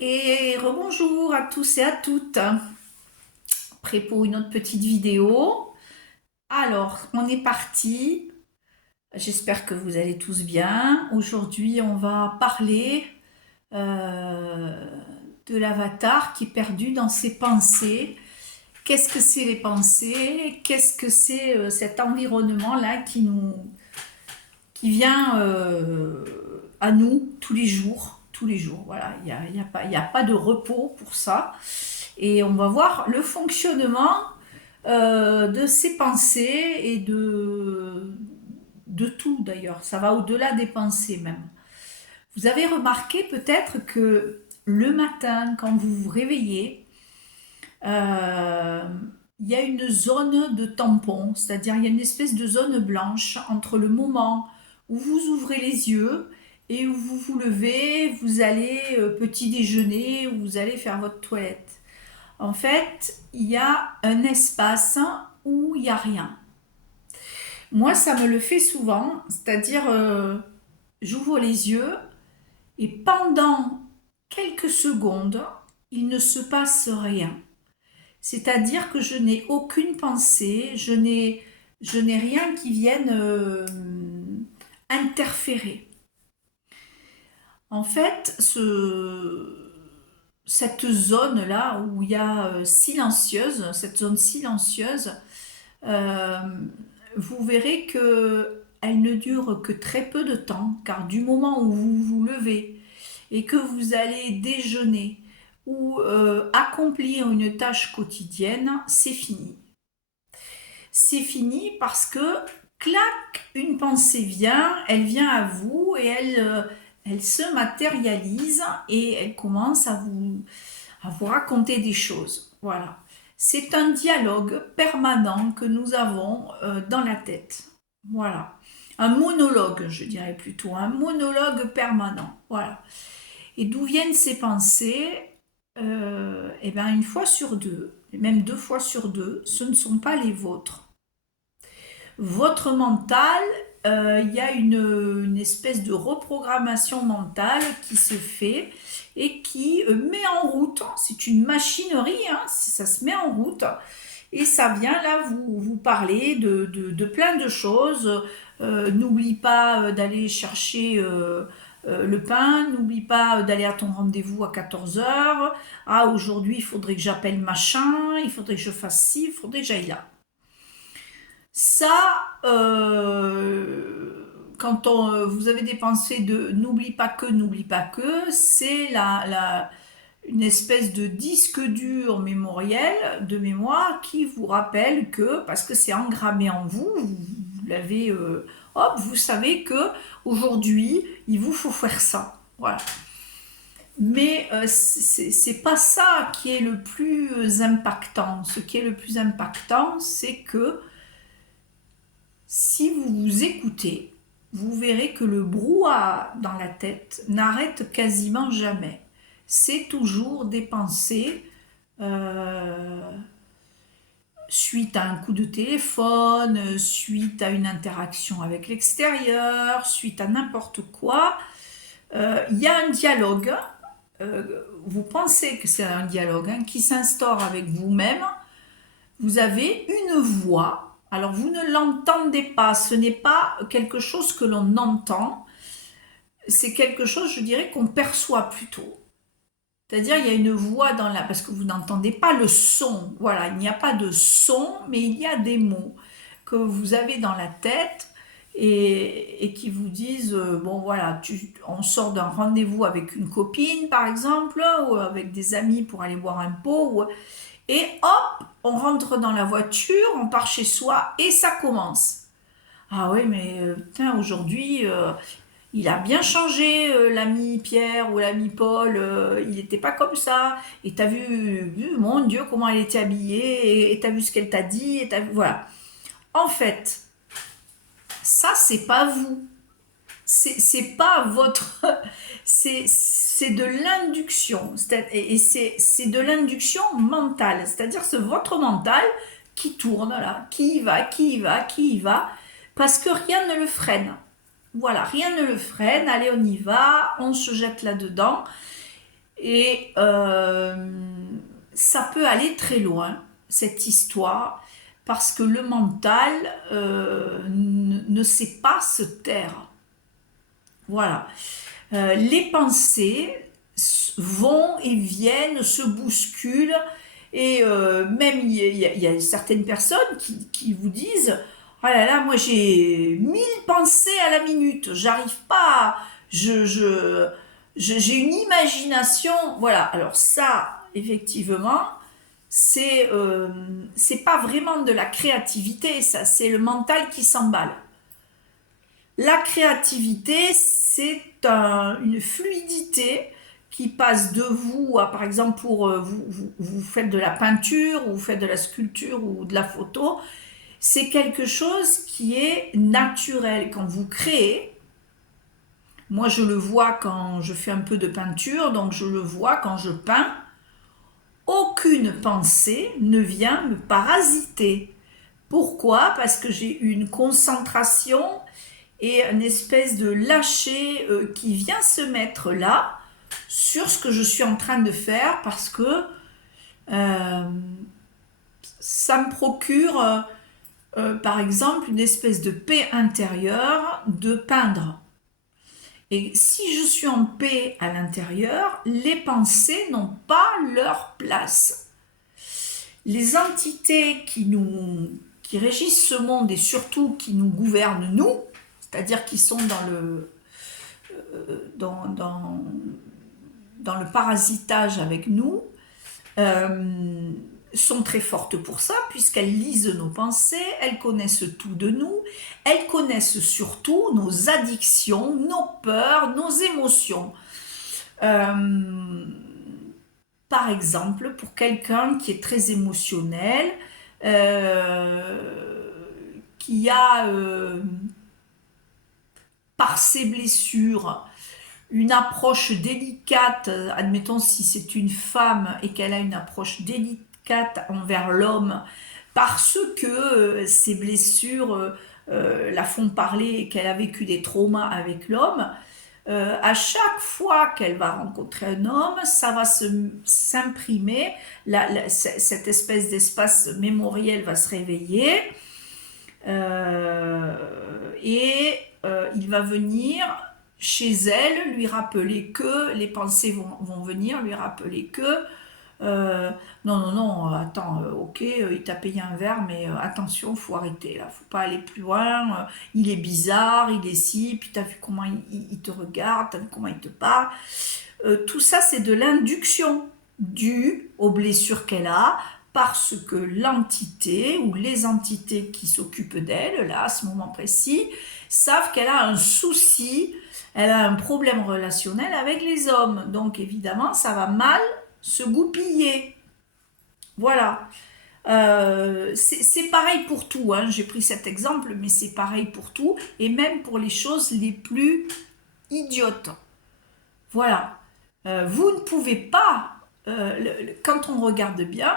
Et rebonjour à tous et à toutes. Prêt pour une autre petite vidéo. Alors, on est parti. J'espère que vous allez tous bien. Aujourd'hui, on va parler euh, de l'avatar qui est perdu dans ses pensées. Qu'est-ce que c'est les pensées? Qu'est-ce que c'est cet environnement-là qui vient à nous tous les jours? Tous les jours, voilà. Il y a pas de repos pour ça. Et on va voir le fonctionnement de ses pensées et de tout d'ailleurs. Ça va au-delà des pensées même. Vous avez remarqué peut-être que le matin, quand vous vous réveillez, euh, il y a une zone de tampon, c'est-à-dire il y a une espèce de zone blanche entre le moment où vous ouvrez les yeux et où vous vous levez, vous allez petit déjeuner, ou vous allez faire votre toilette. En fait, il y a un espace où il n'y a rien. Moi, ça me le fait souvent, c'est-à-dire j'ouvre les yeux et pendant quelques secondes, il ne se passe rien. C'est-à-dire que je n'ai aucune pensée, je n'ai rien qui vienne interférer. En fait, cette zone-là où il y a silencieuse, cette zone silencieuse, euh, vous verrez que elle ne dure que très peu de temps, car du moment où vous vous levez et que vous allez déjeuner ou accomplir une tâche quotidienne, c'est fini. C'est fini parce que, clac, une pensée vient, elle vient à vous et elle se matérialise et elle commence à vous raconter des choses. Voilà. C'est un dialogue permanent que nous avons dans la tête. Voilà. Un monologue, je dirais plutôt, un monologue permanent. Voilà. Et d'où viennent ces pensées? Eh bien, une fois sur deux, et même deux fois sur deux, ce ne sont pas les vôtres. Votre mental, il y a une espèce de reprogrammation mentale qui se fait et qui met en route, c'est une machinerie, hein, ça se met en route et ça vient là vous parler de plein de choses. N'oublie pas d'aller chercher le pain, n'oublie pas d'aller à ton rendez-vous à 14 heures. Ah, aujourd'hui, il faudrait que j'appelle machin, il faudrait que je fasse ci, il faudrait que j'aille là. Ça, quand vous avez des pensées de n'oublie pas que, c'est une espèce de disque dur mémoriel de mémoire qui vous rappelle que, parce que c'est engrammé en vous, vous l'avez, hop, vous savez que aujourd'hui, il vous faut faire ça. Voilà. Mais c'est pas ça qui est le plus impactant. Ce qui est le plus impactant, c'est que si vous vous écoutez, vous verrez que le brouhaha dans la tête n'arrête quasiment jamais. C'est toujours des pensées suite à un coup de téléphone, suite à une interaction avec l'extérieur, suite à n'importe quoi. Il y a un dialogue, vous pensez que c'est un dialogue hein, qui s'instaure avec vous-même. Vous avez une voix. Alors vous ne l'entendez pas, ce n'est pas quelque chose que l'on entend, c'est quelque chose, je dirais, qu'on perçoit plutôt. C'est-à-dire, il y a une voix dans la... Parce que vous n'entendez pas le son. Voilà, il n'y a pas de son, mais il y a des mots que vous avez dans la tête et qui vous disent, bon voilà, on sort d'un rendez-vous avec une copine, par exemple, ou avec des amis pour aller boire un pot, et hop, on rentre dans la voiture, on part chez soi et ça commence. Ah oui, mais putain, aujourd'hui, il a bien changé, l'ami Pierre ou l'ami Paul, il n'était pas comme ça. Et t'as vu, mon Dieu, comment elle était habillée, et t'as vu ce qu'elle t'a dit, et t'as vu, voilà. En fait, ça, c'est pas vous. C'est pas votre. C'est de l'induction. Et c'est de l'induction mentale. C'est-à-dire c'est votre mental qui tourne là, qui y va, qui y va, qui y va, parce que rien ne le freine. Voilà, rien ne le freine. Allez, on y va, on se jette là-dedans. Et ça peut aller très loin, cette histoire, parce que le mental ne sait pas se taire. Voilà. Les pensées vont et viennent, se bousculent, et même il y a certaines personnes qui vous disent: oh là là, moi j'ai 1000 pensées à la minute, j'arrive pas, j'ai une imagination. Voilà, alors ça, effectivement, c'est pas vraiment de la créativité, ça, c'est le mental qui s'emballe. La créativité, c'est une fluidité qui passe de vous à, par exemple, pour vous faites de la peinture, ou vous faites de la sculpture ou de la photo, c'est quelque chose qui est naturel. Quand vous créez, moi je le vois quand je fais un peu de peinture, donc je le vois quand je peins, aucune pensée ne vient me parasiter. Pourquoi? Parce que j'ai une concentration et une espèce de lâcher qui vient se mettre là sur ce que je suis en train de faire, parce que euh, ça me procure par exemple une espèce de paix intérieure de peindre. Et si je suis en paix à l'intérieur, les pensées n'ont pas leur place. Les entités qui régissent ce monde et surtout qui nous gouvernent nous, c'est-à-dire qui sont dans dans le parasitage avec nous, euh, sont très fortes pour ça, puisqu'elles lisent nos pensées, elles connaissent tout de nous, elles connaissent surtout nos addictions, nos peurs, nos émotions. Euh, Par exemple, pour quelqu'un qui est très émotionnel, euh, qui a, par ses blessures, une approche délicate, admettons si c'est une femme et qu'elle a une approche délicate envers l'homme, parce que ses blessures la font parler et qu'elle a vécu des traumas avec l'homme, à chaque fois qu'elle va rencontrer un homme, ça va s'imprimer, cette espèce d'espace mémoriel va se réveiller, euh, et il va venir chez elle lui rappeler que, les pensées vont venir lui rappeler que non, non, non, attends, ok, il t'a payé un verre, mais attention, faut arrêter là, faut pas aller plus loin, il est bizarre, il est ci, puis t'as vu comment il te regarde, t'as vu comment il te parle. Tout ça, c'est de l'induction due aux blessures qu'elle a, parce que l'entité ou les entités qui s'occupent d'elle, là, à ce moment précis, savent qu'elle a un souci, elle a un problème relationnel avec les hommes. Donc évidemment, ça va mal se goupiller. Voilà. C'est pareil pour tout, hein. J'ai pris cet exemple, mais c'est pareil pour tout, et même pour les choses les plus idiotes. Voilà. Vous ne pouvez pas, quand on regarde bien,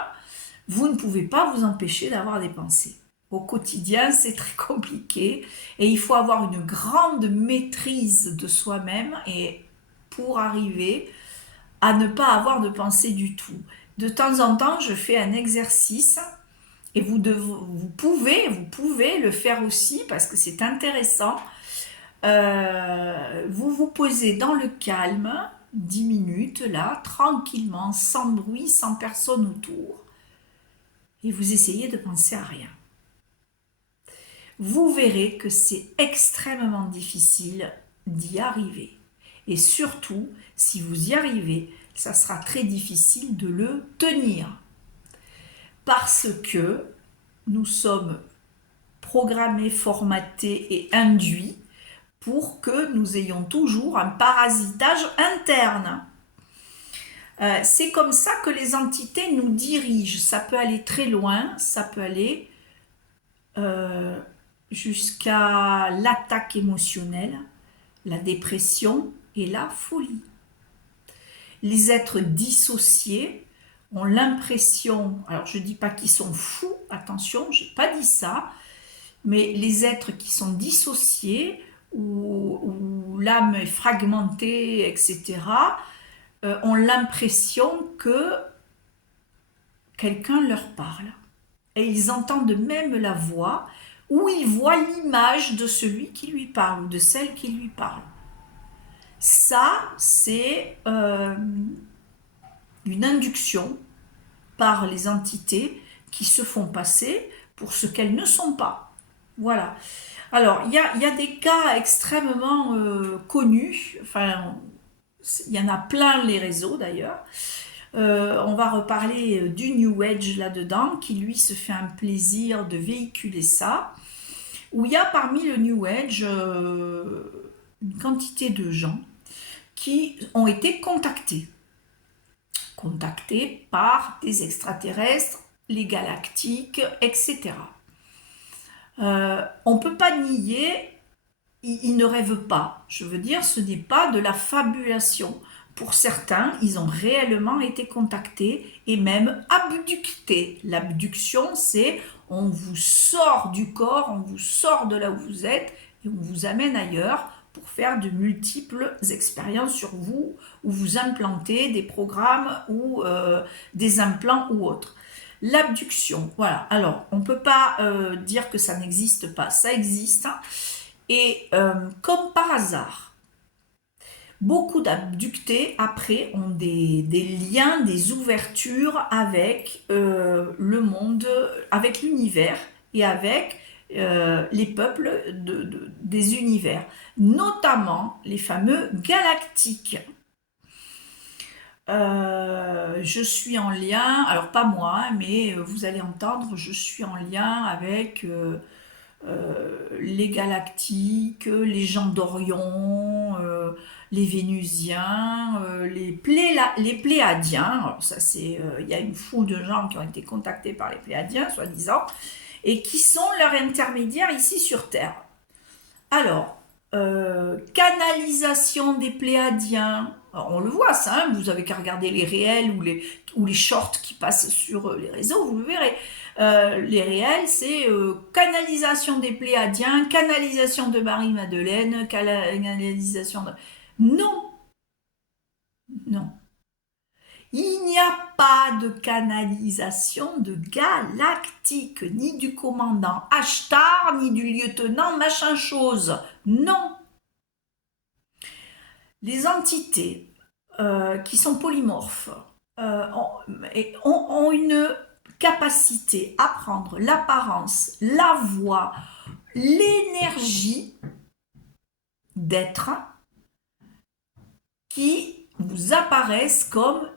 vous ne pouvez pas vous empêcher d'avoir des pensées. Au quotidien, c'est très compliqué, et il faut avoir une grande maîtrise de soi-même et pour arriver à ne pas avoir de pensée du tout. De temps en temps, je fais un exercice, et vous pouvez le faire aussi parce que c'est intéressant. Vous vous posez dans le calme, 10 minutes là, tranquillement, sans bruit, sans personne autour, et vous essayez de penser à rien. Vous verrez que c'est extrêmement difficile d'y arriver. Et surtout, si vous y arrivez, ça sera très difficile de le tenir. Parce que nous sommes programmés, formatés et induits pour que nous ayons toujours un parasitage interne. C'est comme ça que les entités nous dirigent. Ça peut aller très loin, ça peut aller jusqu'à l'attaque émotionnelle, la dépression et la folie. Les êtres dissociés ont l'impression, alors je ne dis pas qu'ils sont fous, attention, je n'ai pas dit ça, mais les êtres qui sont dissociés, où l'âme est fragmentée, etc., ont l'impression que quelqu'un leur parle. Et ils entendent même la voix ou ils voient l'image de celui qui lui parle ou de celle qui lui parle. Ça, c'est une induction par les entités qui se font passer pour ce qu'elles ne sont pas. Voilà. Alors, il y a des cas extrêmement connus, enfin, il y en a plein les réseaux d'ailleurs. On va reparler du New Age là-dedans, qui lui se fait un plaisir de véhiculer ça, où il y a parmi le New Age une quantité de gens qui ont été contactés par des extraterrestres, les galactiques, etc. On ne peut pas nier, ils ne rêvent pas. Je veux dire, ce n'est pas de la fabulation. Pour certains, ils ont réellement été contactés et même abductés. L'abduction, c'est on vous sort du corps, on vous sort de là où vous êtes et on vous amène ailleurs pour faire de multiples expériences sur vous, ou vous implanter des programmes ou des implants ou autres. L'abduction, voilà. Alors, on ne peut pas dire que ça n'existe pas, ça existe. Et comme par hasard, beaucoup d'abductés, après, ont des liens, des ouvertures avec le monde, avec l'univers et avec les peuples des univers, notamment les fameux galactiques. Je suis en lien, alors pas moi, mais vous allez entendre, je suis en lien avec les galactiques, les gens d'Orion, les Vénusiens, les Pléadiens. Alors ça, c'est, il y a une foule de gens qui ont été contactés par les Pléadiens, soi-disant, et qui sont leurs intermédiaires ici sur Terre. Alors, canalisation des Pléadiens. Alors, on le voit ça, hein, vous avez qu'à regarder les réels ou les shorts qui passent sur les réseaux, vous le verrez. Les réels, c'est canalisation des Pléadiens, canalisation de Marie-Madeleine, canalisation de... Non, non. Il n'y a pas de canalisation de galactique, ni du commandant Ashtar, ni du lieutenant machin chose. Non. Les entités qui sont polymorphes ont une capacité à prendre l'apparence, la voix, l'énergie d'êtres qui vous apparaissent comme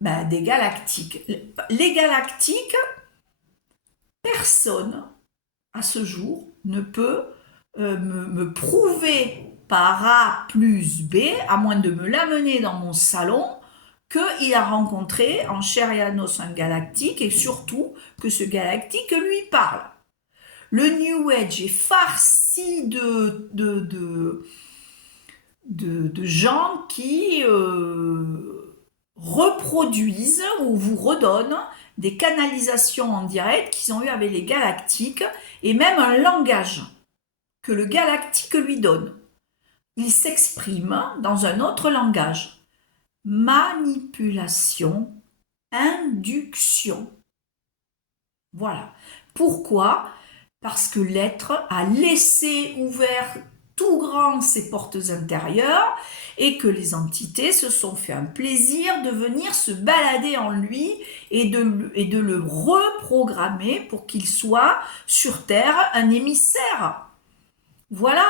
des galactiques. Les galactiques, personne à ce jour ne peut me prouver par A plus B, à moins de me l'amener dans mon salon, qu'il a rencontré en chair et en os un galactique et surtout que ce galactique lui parle. Le New Age est farci de gens qui reproduisent ou vous redonnent des canalisations en direct qu'ils ont eues avec les galactiques et même un langage que le galactique lui donne. Il s'exprime dans un autre langage. Manipulation, induction. Voilà. Pourquoi ? Parce que l'être a laissé ouvert tout grand ses portes intérieures et que les entités se sont fait un plaisir de venir se balader en lui et de le reprogrammer pour qu'il soit sur Terre un émissaire. Voilà,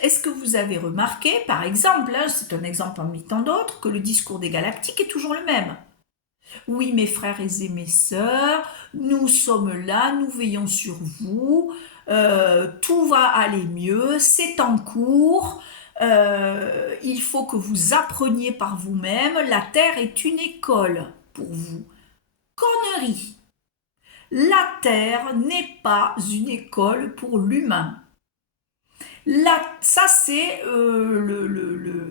est-ce que vous avez remarqué, par exemple, hein, c'est un exemple parmi tant d'autres, que le discours des galactiques est toujours le même. Oui, mes frères et mes sœurs, nous sommes là, nous veillons sur vous, tout va aller mieux, c'est en cours, il faut que vous appreniez par vous-même, la Terre est une école pour vous. Connerie! La Terre n'est pas une école pour l'humain. Là, ça c'est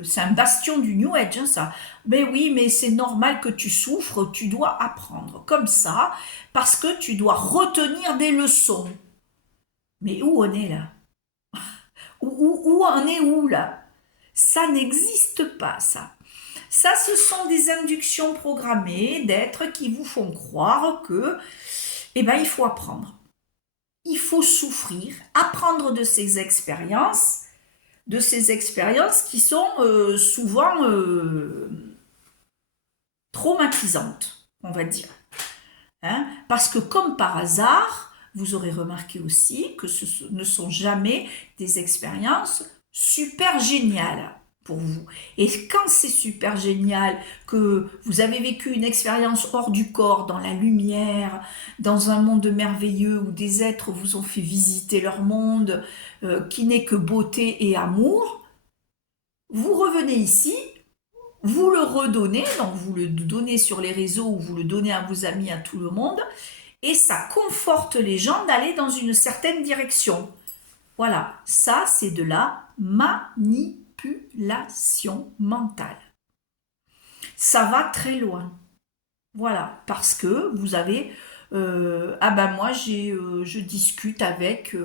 c'est un bastion du New Age, hein, ça. Mais oui, mais c'est normal que tu souffres, tu dois apprendre comme ça, parce que tu dois retenir des leçons. Mais où on est là? Où on est où là? Ça n'existe pas, ça. Ça, ce sont des inductions programmées d'êtres qui vous font croire que, eh ben, il faut apprendre. Il faut souffrir, apprendre de ces expériences qui sont souvent traumatisantes, on va dire. Hein, parce que comme par hasard, vous aurez remarqué aussi que ne sont jamais des expériences super géniales pour vous. Et quand c'est super génial, que vous avez vécu une expérience hors du corps, dans la lumière, dans un monde merveilleux où des êtres vous ont fait visiter leur monde, qui n'est que beauté et amour, vous revenez ici, vous le redonnez, donc vous le donnez sur les réseaux ou vous le donnez à vos amis, à tout le monde, et ça conforte les gens d'aller dans une certaine direction. Voilà, ça c'est de la manipulation mentale. Ça va très loin. Voilà, parce que vous avez... ah ben moi je discute avec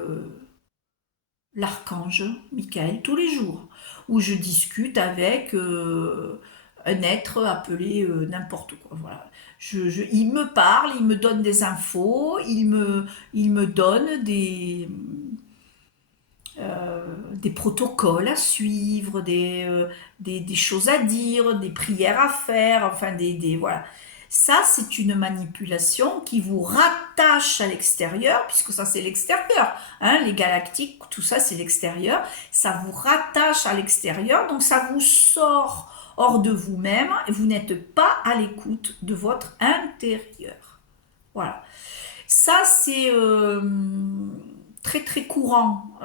l'archange Michael tous les jours, ou je discute avec un être appelé n'importe quoi. Voilà. Il me parle, il me donne des infos, il me donne des protocoles à suivre, des choses à dire, des prières à faire, enfin voilà. Ça, c'est une manipulation qui vous rattache à l'extérieur, puisque ça, c'est l'extérieur. Hein, les galactiques, tout ça, c'est l'extérieur. Ça vous rattache à l'extérieur, donc ça vous sort hors de vous-même et vous n'êtes pas à l'écoute de votre intérieur. Voilà. Ça, c'est très très courant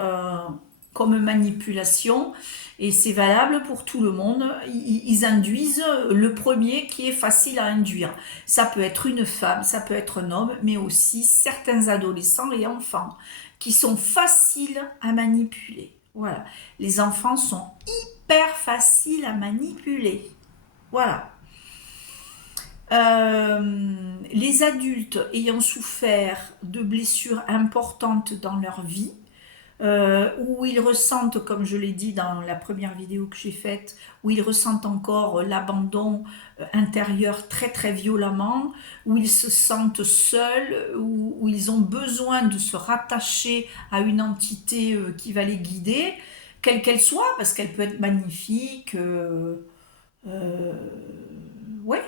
comme manipulation et c'est valable pour tout le monde. Ils induisent le premier qui est facile à induire. Ça peut être une femme, ça peut être un homme, mais aussi certains adolescents et enfants qui sont faciles à manipuler. Voilà. Les enfants sont hyper faciles à manipuler. Voilà. Les adultes ayant souffert de blessures importantes dans leur vie, où ils ressentent, comme je l'ai dit dans la première vidéo que j'ai faite, où ils ressentent encore l'abandon intérieur très très violemment, où ils se sentent seuls, où ils ont besoin de se rattacher à une entité qui va les guider, quelle qu'elle soit, parce qu'elle peut être magnifique, euh, ouais,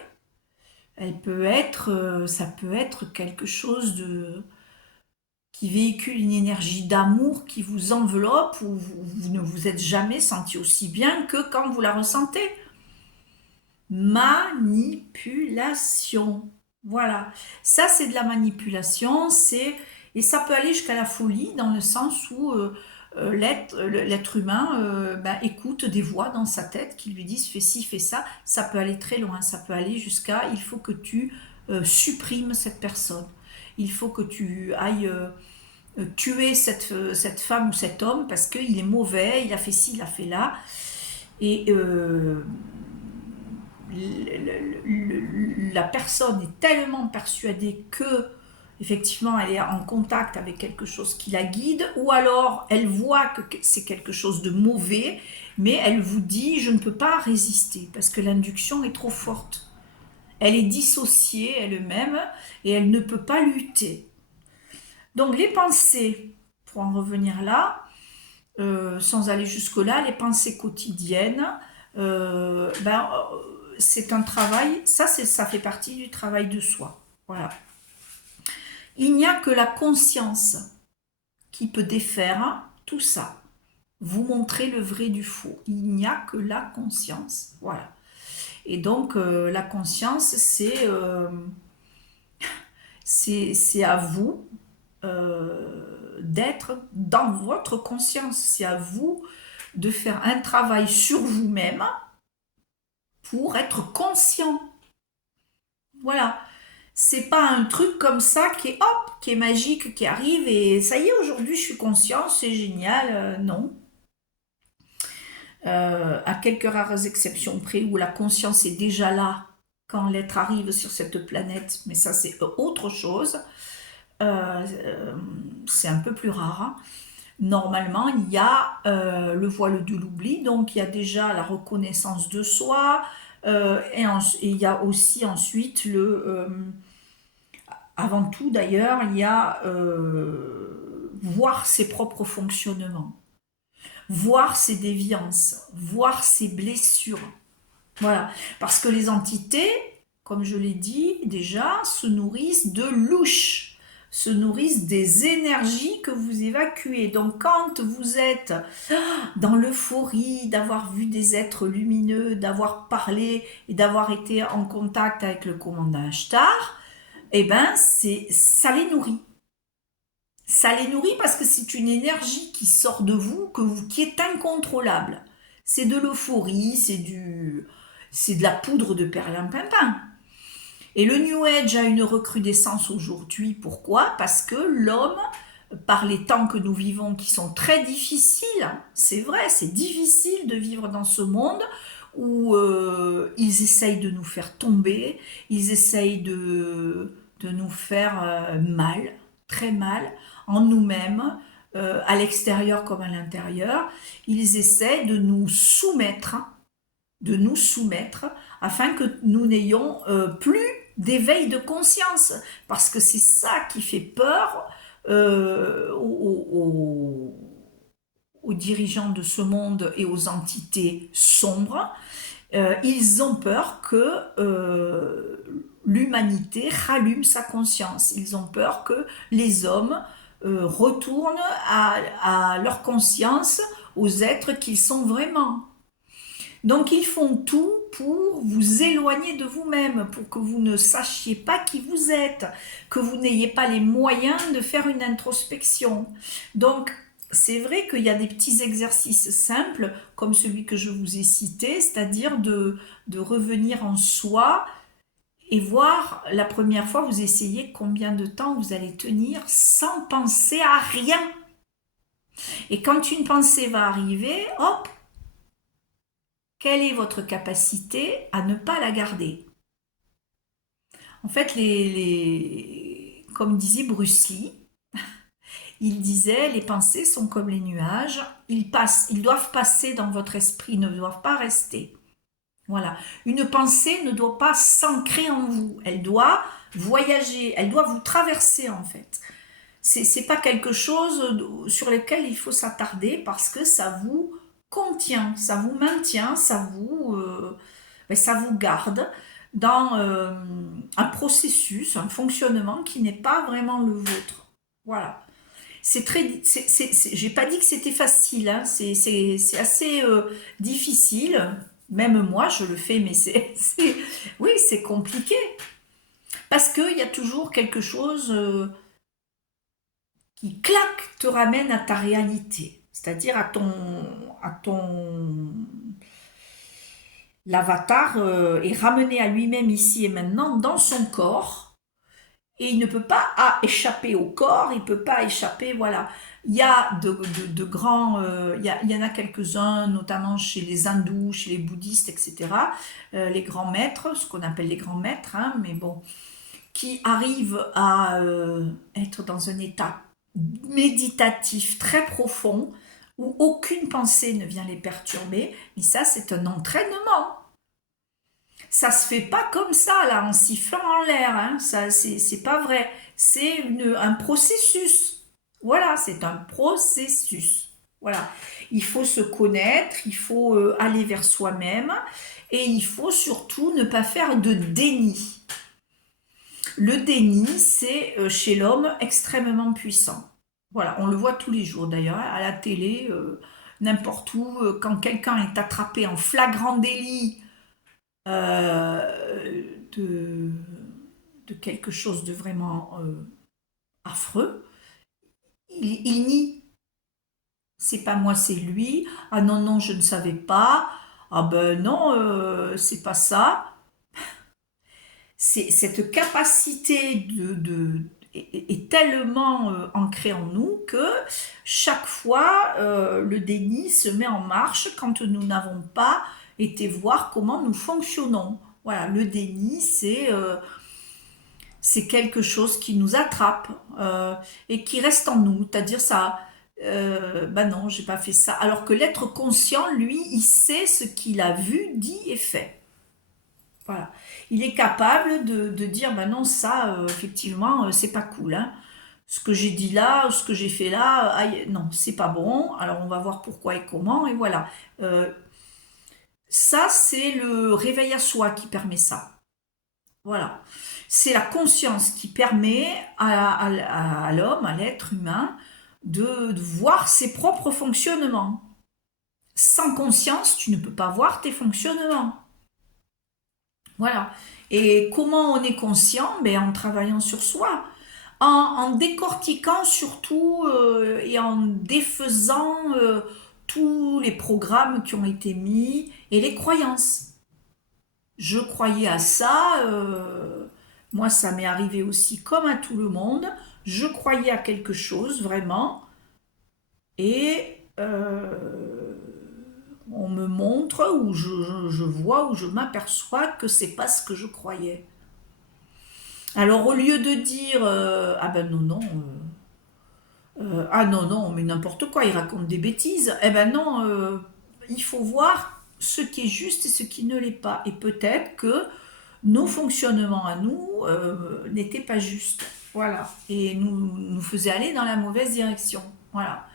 elle peut être, ça peut être quelque chose de qui véhicule une énergie d'amour qui vous enveloppe où vous ne vous êtes jamais senti aussi bien que quand vous la ressentez. Manipulation. Voilà. Ça, c'est de la manipulation, et ça peut aller jusqu'à la folie dans le sens où l'être humain écoute des voix dans sa tête qui lui disent fais ci, fais ça. Ça peut aller très loin. Ça peut aller jusqu'à il faut que tu supprimes cette personne. Il faut que tu ailles tuer cette femme ou cet homme parce qu'il est mauvais, il a fait ci, il a fait là. Et la personne est tellement persuadée que effectivement elle est en contact avec quelque chose qui la guide, ou alors elle voit que c'est quelque chose de mauvais, mais elle vous dit je ne peux pas résister parce que l'induction est trop forte. Elle est dissociée elle-même et elle ne peut pas lutter. Donc les pensées, pour en revenir là, sans aller jusque-là, les pensées quotidiennes, c'est un travail, ça fait partie du travail de soi. Voilà. Il n'y a que la conscience qui peut défaire tout ça, vous montrer le vrai du faux. Il n'y a que la conscience. Voilà. Et donc, la conscience, c'est à vous d'être dans votre conscience. C'est à vous de faire un travail sur vous-même pour être conscient. Voilà. C'est pas un truc comme ça qui est magique, qui arrive et ça y est, aujourd'hui je suis conscient, c'est génial. Non. À quelques rares exceptions près où la conscience est déjà là quand l'être arrive sur cette planète, mais ça c'est autre chose. C'est un peu plus rare. Hein. Normalement, il y a le voile de l'oubli, donc il y a déjà la reconnaissance de soi, Et il y a aussi ensuite avant tout d'ailleurs, il y a voir ses propres fonctionnements, voir ses déviances, voir ses blessures. Voilà, parce que les entités, comme je l'ai dit déjà, se nourrissent de louches, se nourrissent des énergies que vous évacuez. Donc quand vous êtes dans l'euphorie d'avoir vu des êtres lumineux, d'avoir parlé et d'avoir été en contact avec le commandant Ashtar, eh ben ça les nourrit. Ça les nourrit parce que c'est une énergie qui sort de vous, qui est incontrôlable. C'est de l'euphorie, c'est de la poudre de perlimpinpin. Et le New Age a une recrudescence aujourd'hui. Pourquoi? Parce que l'homme, par les temps que nous vivons qui sont très difficiles, c'est vrai, c'est difficile de vivre dans ce monde où ils essayent de nous faire tomber, ils essayent de nous faire mal, très mal, en nous-mêmes, à l'extérieur comme à l'intérieur. Ils essayent de nous soumettre afin que nous n'ayons plus d'éveil de conscience, parce que c'est ça qui fait peur aux dirigeants de ce monde et aux entités sombres. Ils ont peur que l'humanité rallume sa conscience. Ils ont peur que les hommes retournent à leur conscience, aux êtres qu'ils sont vraiment. Donc ils font tout pour vous éloigner de vous-même, pour que vous ne sachiez pas qui vous êtes, que vous n'ayez pas les moyens de faire une introspection. Donc c'est vrai qu'il y a des petits exercices simples, comme celui que je vous ai cité, c'est-à-dire de revenir en soi et voir la première fois, vous essayez combien de temps vous allez tenir sans penser à rien. Et quand une pensée va arriver, hop, quelle est votre capacité à ne pas la garder? En fait, comme disait Bruce Lee, il disait, les pensées sont comme les nuages, ils doivent passer dans votre esprit, ils ne doivent pas rester. Voilà. Une pensée ne doit pas s'ancrer en vous, elle doit voyager, elle doit vous traverser en fait. C'est pas quelque chose sur lequel il faut s'attarder parce que ça vous contient, ça vous maintient, ça vous garde dans un processus, un fonctionnement qui n'est pas vraiment le vôtre. Voilà. J'ai pas dit que c'était facile, hein, c'est assez difficile. Même moi, je le fais, mais oui, c'est compliqué. Parce qu'il y a toujours quelque chose qui, clac, te ramène à ta réalité. C'est-à-dire l'avatar est ramené à lui-même ici et maintenant dans son corps et il ne peut pas échapper au corps, il ne peut pas échapper, voilà. Il y a de grands, il y en a quelques-uns, notamment chez les hindous, chez les bouddhistes, etc. Les grands maîtres, ce qu'on appelle les grands maîtres, hein, mais bon, qui arrivent à être dans un état méditatif très profond, où aucune pensée ne vient les perturber, mais ça c'est un entraînement. Ça se fait pas comme ça, là, en sifflant en l'air, hein. Ça, c'est pas vrai. C'est un processus. Voilà, c'est un processus. Voilà. Il faut se connaître, il faut aller vers soi-même, et il faut surtout ne pas faire de déni. Le déni, c'est chez l'homme extrêmement puissant. Voilà, on le voit tous les jours d'ailleurs, à la télé, n'importe où, quand quelqu'un est attrapé en flagrant délit de, de quelque chose de vraiment affreux, il nie. C'est pas moi, c'est lui. Ah non, non, je ne savais pas. Ah ben non, c'est pas ça. C'est cette capacité est tellement ancrée en nous que chaque fois le déni se met en marche quand nous n'avons pas été voir comment nous fonctionnons. Voilà, le déni, c'est quelque chose qui nous attrape et qui reste en nous, c'est-à-dire ça. Bah non, j'ai pas fait ça. Alors que l'être conscient, lui, il sait ce qu'il a vu, dit et fait. Voilà. Il est capable de dire, ben non, ça, effectivement, c'est pas cool, hein. Ce que j'ai dit là, ce que j'ai fait là, aïe, non, c'est pas bon. Alors on va voir pourquoi et comment, et voilà. Euh, Ça, c'est le réveil à soi qui permet ça. Voilà. C'est la conscience qui permet à l'homme, à l'être humain, de voir ses propres fonctionnements. Sans conscience, tu ne peux pas voir tes fonctionnements. Voilà. Et comment on est conscient? Ben, en travaillant sur soi, en décortiquant surtout et en défaisant tous les programmes qui ont été mis et les croyances. Je croyais à ça, moi ça m'est arrivé aussi comme à tout le monde, je croyais à quelque chose vraiment, et on me montre, ou je vois, ou je m'aperçois que c'est pas ce que je croyais. Alors au lieu de dire ah ben non non ah non non mais n'importe quoi, il raconte des bêtises, eh ben non, il faut voir ce qui est juste et ce qui ne l'est pas, et peut-être que nos fonctionnements à nous n'étaient pas justes, voilà, et nous faisaient aller dans la mauvaise direction, voilà.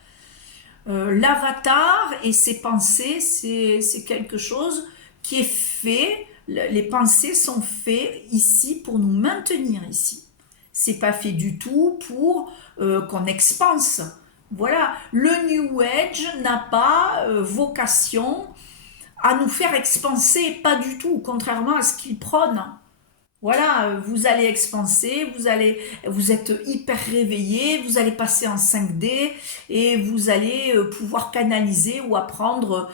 L'avatar et ses pensées, c'est quelque chose qui est fait. Les pensées sont faites ici pour nous maintenir ici. C'est pas fait du tout pour qu'on expanse. Voilà, le New Age n'a pas vocation à nous faire expanser, pas du tout, contrairement à ce qu'il prône. Voilà, vous allez expanser, vous êtes hyper réveillé, vous allez passer en 5D et vous allez pouvoir canaliser ou apprendre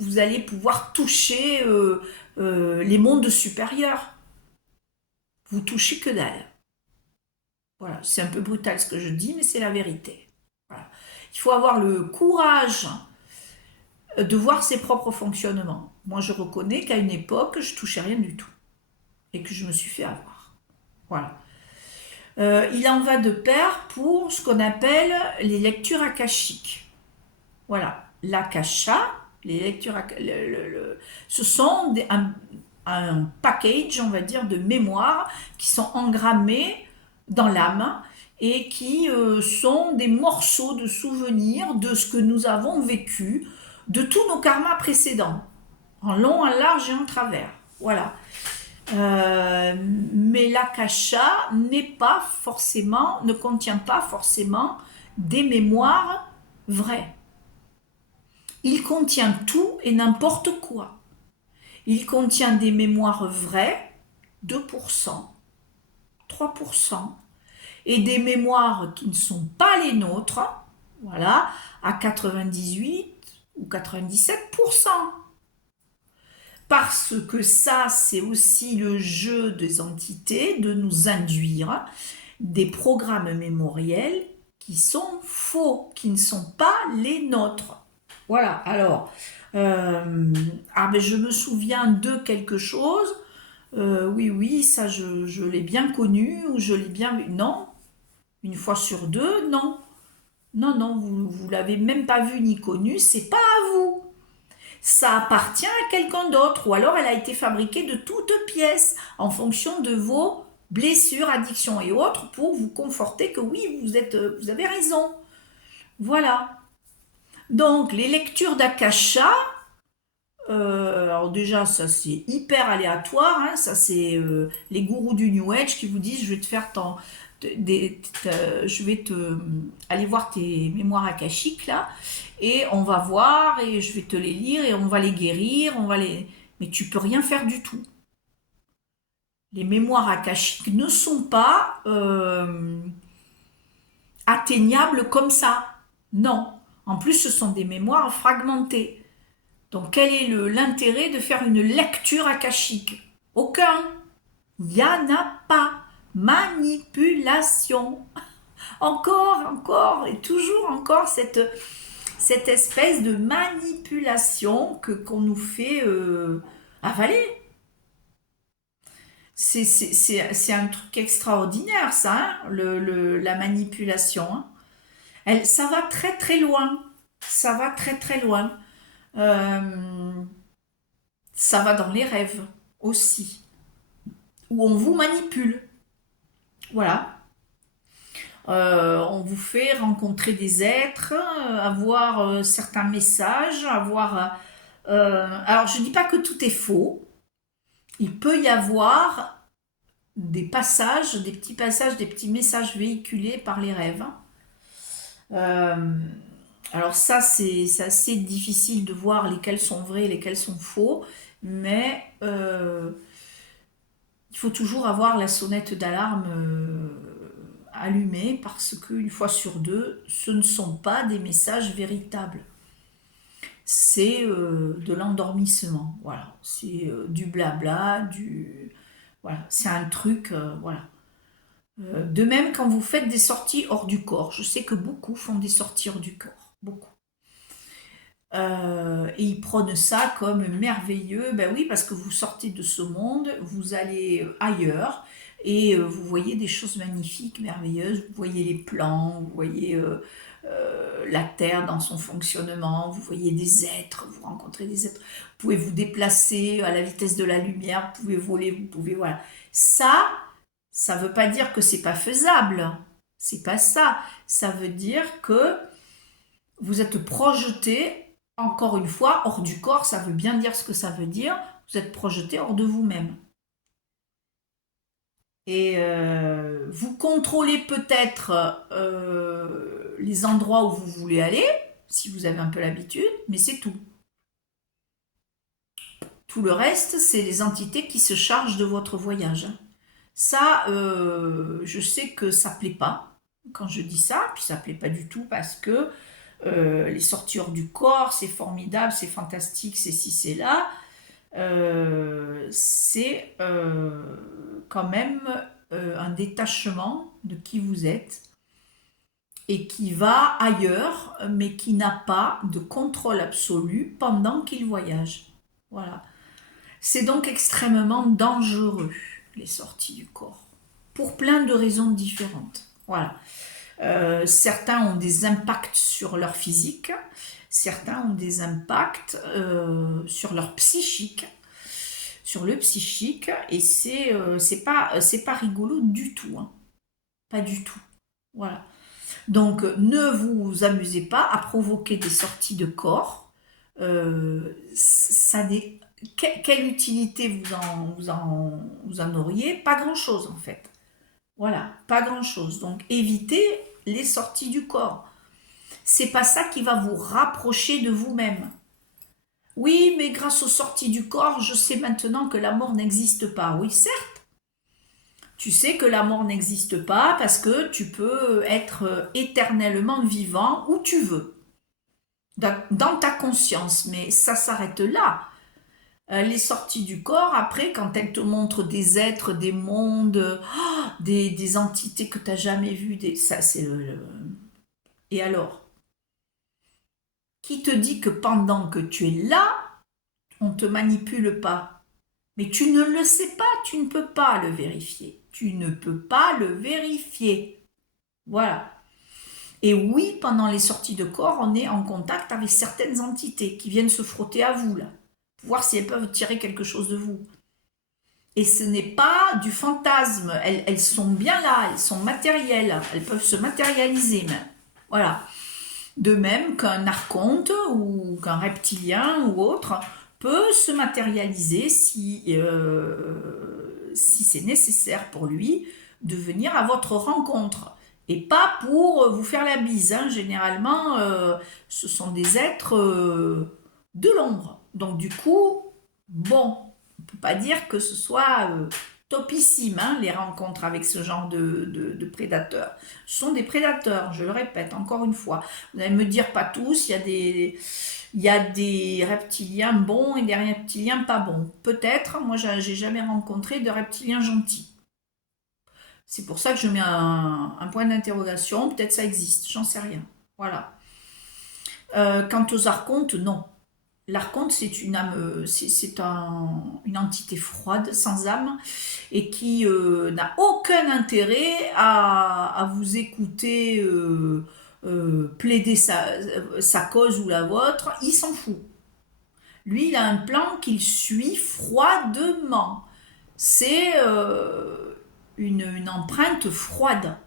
vous allez pouvoir toucher les mondes supérieurs. Vous touchez que dalle. Voilà, c'est un peu brutal ce que je dis, mais c'est la vérité. Voilà. Il faut avoir le courage de voir ses propres fonctionnements. Moi, je reconnais qu'à une époque, je touchais rien du tout et que je me suis fait avoir. Voilà. Il en va de pair pour ce qu'on appelle les lectures akashiques. Voilà, l'akasha, les lectures, ce sont un package, on va dire, de mémoires qui sont engrammées dans l'âme et qui sont des morceaux de souvenirs de ce que nous avons vécu, de tous nos karmas précédents, en long, en large et en travers. Voilà. Mais l'akasha n'est pas forcément, ne contient pas forcément des mémoires vraies. Il contient tout et n'importe quoi. Il contient des mémoires vraies, 2%, 3%, et des mémoires qui ne sont pas les nôtres, voilà, à 98 ou 97%. Parce que ça, c'est aussi le jeu des entités de nous induire des programmes mémoriels qui sont faux, qui ne sont pas les nôtres. Voilà, alors, ah ben je me souviens de quelque chose, oui, oui, ça je l'ai bien connu, ou je l'ai bien vu, non, une fois sur deux, non, non, non, vous l'avez même pas vu ni connu, c'est pas à vous. Ça appartient à quelqu'un d'autre, ou alors elle a été fabriquée de toutes pièces en fonction de vos blessures, addictions et autres pour vous conforter que oui, vous avez raison. Voilà. Donc les lectures d'Akasha, alors déjà ça c'est hyper aléatoire, hein, ça c'est les gourous du New Age qui vous disent je vais te faire je vais te aller voir tes mémoires akashiques là et on va voir et je vais te les lire et on va les guérir, mais tu peux rien faire du tout. Les mémoires akashiques ne sont pas atteignables comme ça. Non. En plus, ce sont des mémoires fragmentées. Donc, quel est l'intérêt de faire une lecture akashique? Aucun. Il n'y en a pas. Manipulation. Encore, encore, et toujours encore cette espèce de manipulation qu'on nous fait avaler. C'est un truc extraordinaire, ça, hein, la manipulation, hein. Ça va très très loin. Ça va très très loin. Euh, Ça va dans les rêves aussi, où on vous manipule. Voilà. On vous fait rencontrer des êtres, avoir certains messages, avoir... alors, je ne dis pas que tout est faux. Il peut y avoir des passages, des petits passages, des petits messages véhiculés par les rêves. Euh, alors ça, c'est assez difficile de voir lesquels sont vrais et lesquels sont faux, mais il faut toujours avoir la sonnette d'alarme allumée parce qu'une fois sur deux, ce ne sont pas des messages véritables. C'est de l'endormissement, voilà. C'est du blabla, du... Voilà, c'est un truc, voilà. De même, quand vous faites des sorties hors du corps, je sais que beaucoup font des sorties hors du corps, beaucoup. Et ils prônent ça comme merveilleux. Ben oui, parce que vous sortez de ce monde, vous allez ailleurs et vous voyez des choses magnifiques, merveilleuses. Vous voyez les plans, vous voyez la Terre dans son fonctionnement, vous voyez des êtres, vous rencontrez des êtres. Vous pouvez vous déplacer à la vitesse de la lumière, vous pouvez voler, vous pouvez... Voilà. Ça veut pas dire que c'est pas faisable. C'est pas ça. Ça veut dire que vous êtes projeté, encore une fois, hors du corps, ça veut bien dire ce que ça veut dire, vous êtes projeté hors de vous-même. Et vous contrôlez peut-être les endroits où vous voulez aller, si vous avez un peu l'habitude, mais c'est tout. Tout le reste, c'est les entités qui se chargent de votre voyage. Ça, je sais que ça plaît pas quand je dis ça, puis ça plaît pas du tout parce que les sorties hors du corps, c'est formidable, c'est fantastique, c'est ci, c'est là. C'est quand même un détachement de qui vous êtes et qui va ailleurs, mais qui n'a pas de contrôle absolu pendant qu'il voyage. Voilà. C'est donc extrêmement dangereux, les sorties du corps, pour plein de raisons différentes. Voilà. Certains ont des impacts sur leur physique, certains ont des impacts sur leur psychique, sur le psychique, et c'est pas rigolo du tout, hein. Pas du tout. Voilà. Donc, ne vous amusez pas à provoquer des sorties de corps. Ça quelle utilité vous en auriez? Pas grand-chose en fait. Voilà, pas grand-chose. Donc évitez les sorties du corps. C'est pas ça qui va vous rapprocher de vous-même. Oui, mais grâce aux sorties du corps, je sais maintenant que la mort n'existe pas. Oui, certes, tu sais que la mort n'existe pas parce que tu peux être éternellement vivant où tu veux, dans ta conscience, mais ça s'arrête là. Les sorties du corps, après, quand elles te montrent des êtres, des mondes, des entités que tu n'as jamais vues, ça c'est Et alors, qui te dit que pendant que tu es là, on ne te manipule pas? Mais tu ne le sais pas, tu ne peux pas le vérifier. Tu ne peux pas le vérifier. Voilà. Et oui, pendant les sorties de corps, on est en contact avec certaines entités qui viennent se frotter à vous, là, pour voir si elles peuvent tirer quelque chose de vous. Et ce n'est pas du fantasme, elles sont bien là, elles sont matérielles, elles peuvent se matérialiser même. Voilà. De même qu'un archonte ou qu'un reptilien ou autre peut se matérialiser si c'est nécessaire pour lui de venir à votre rencontre. Et pas pour vous faire la bise, hein. Généralement, ce sont des êtres de l'ombre. Donc du coup, bon, on ne peut pas dire que ce soit topissime, hein, les rencontres avec ce genre de prédateurs. Ce sont des prédateurs, je le répète encore une fois. Vous allez me dire pas tous, il y a des reptiliens bons et des reptiliens pas bons. Peut-être, moi j'ai jamais rencontré de reptiliens gentils. C'est pour ça que je mets un point d'interrogation, peut-être ça existe, j'en sais rien. Voilà. Quant aux archontes, non. L'archonte, c'est une âme, une entité froide, sans âme, et qui n'a aucun intérêt à vous écouter plaider sa cause ou la vôtre. Il s'en fout. Lui, il a un plan qu'il suit froidement. C'est une empreinte froide.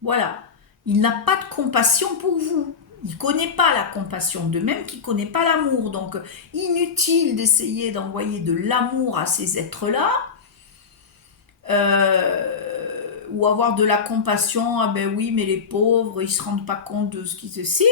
Voilà. Il n'a pas de compassion pour vous. Il ne connaît pas la compassion, de même qu'il ne connaît pas l'amour. Donc, inutile d'essayer d'envoyer de l'amour à ces êtres-là, ou avoir de la compassion. Ah ben oui, mais les pauvres, ils ne se rendent pas compte de ce qu'ils... Si,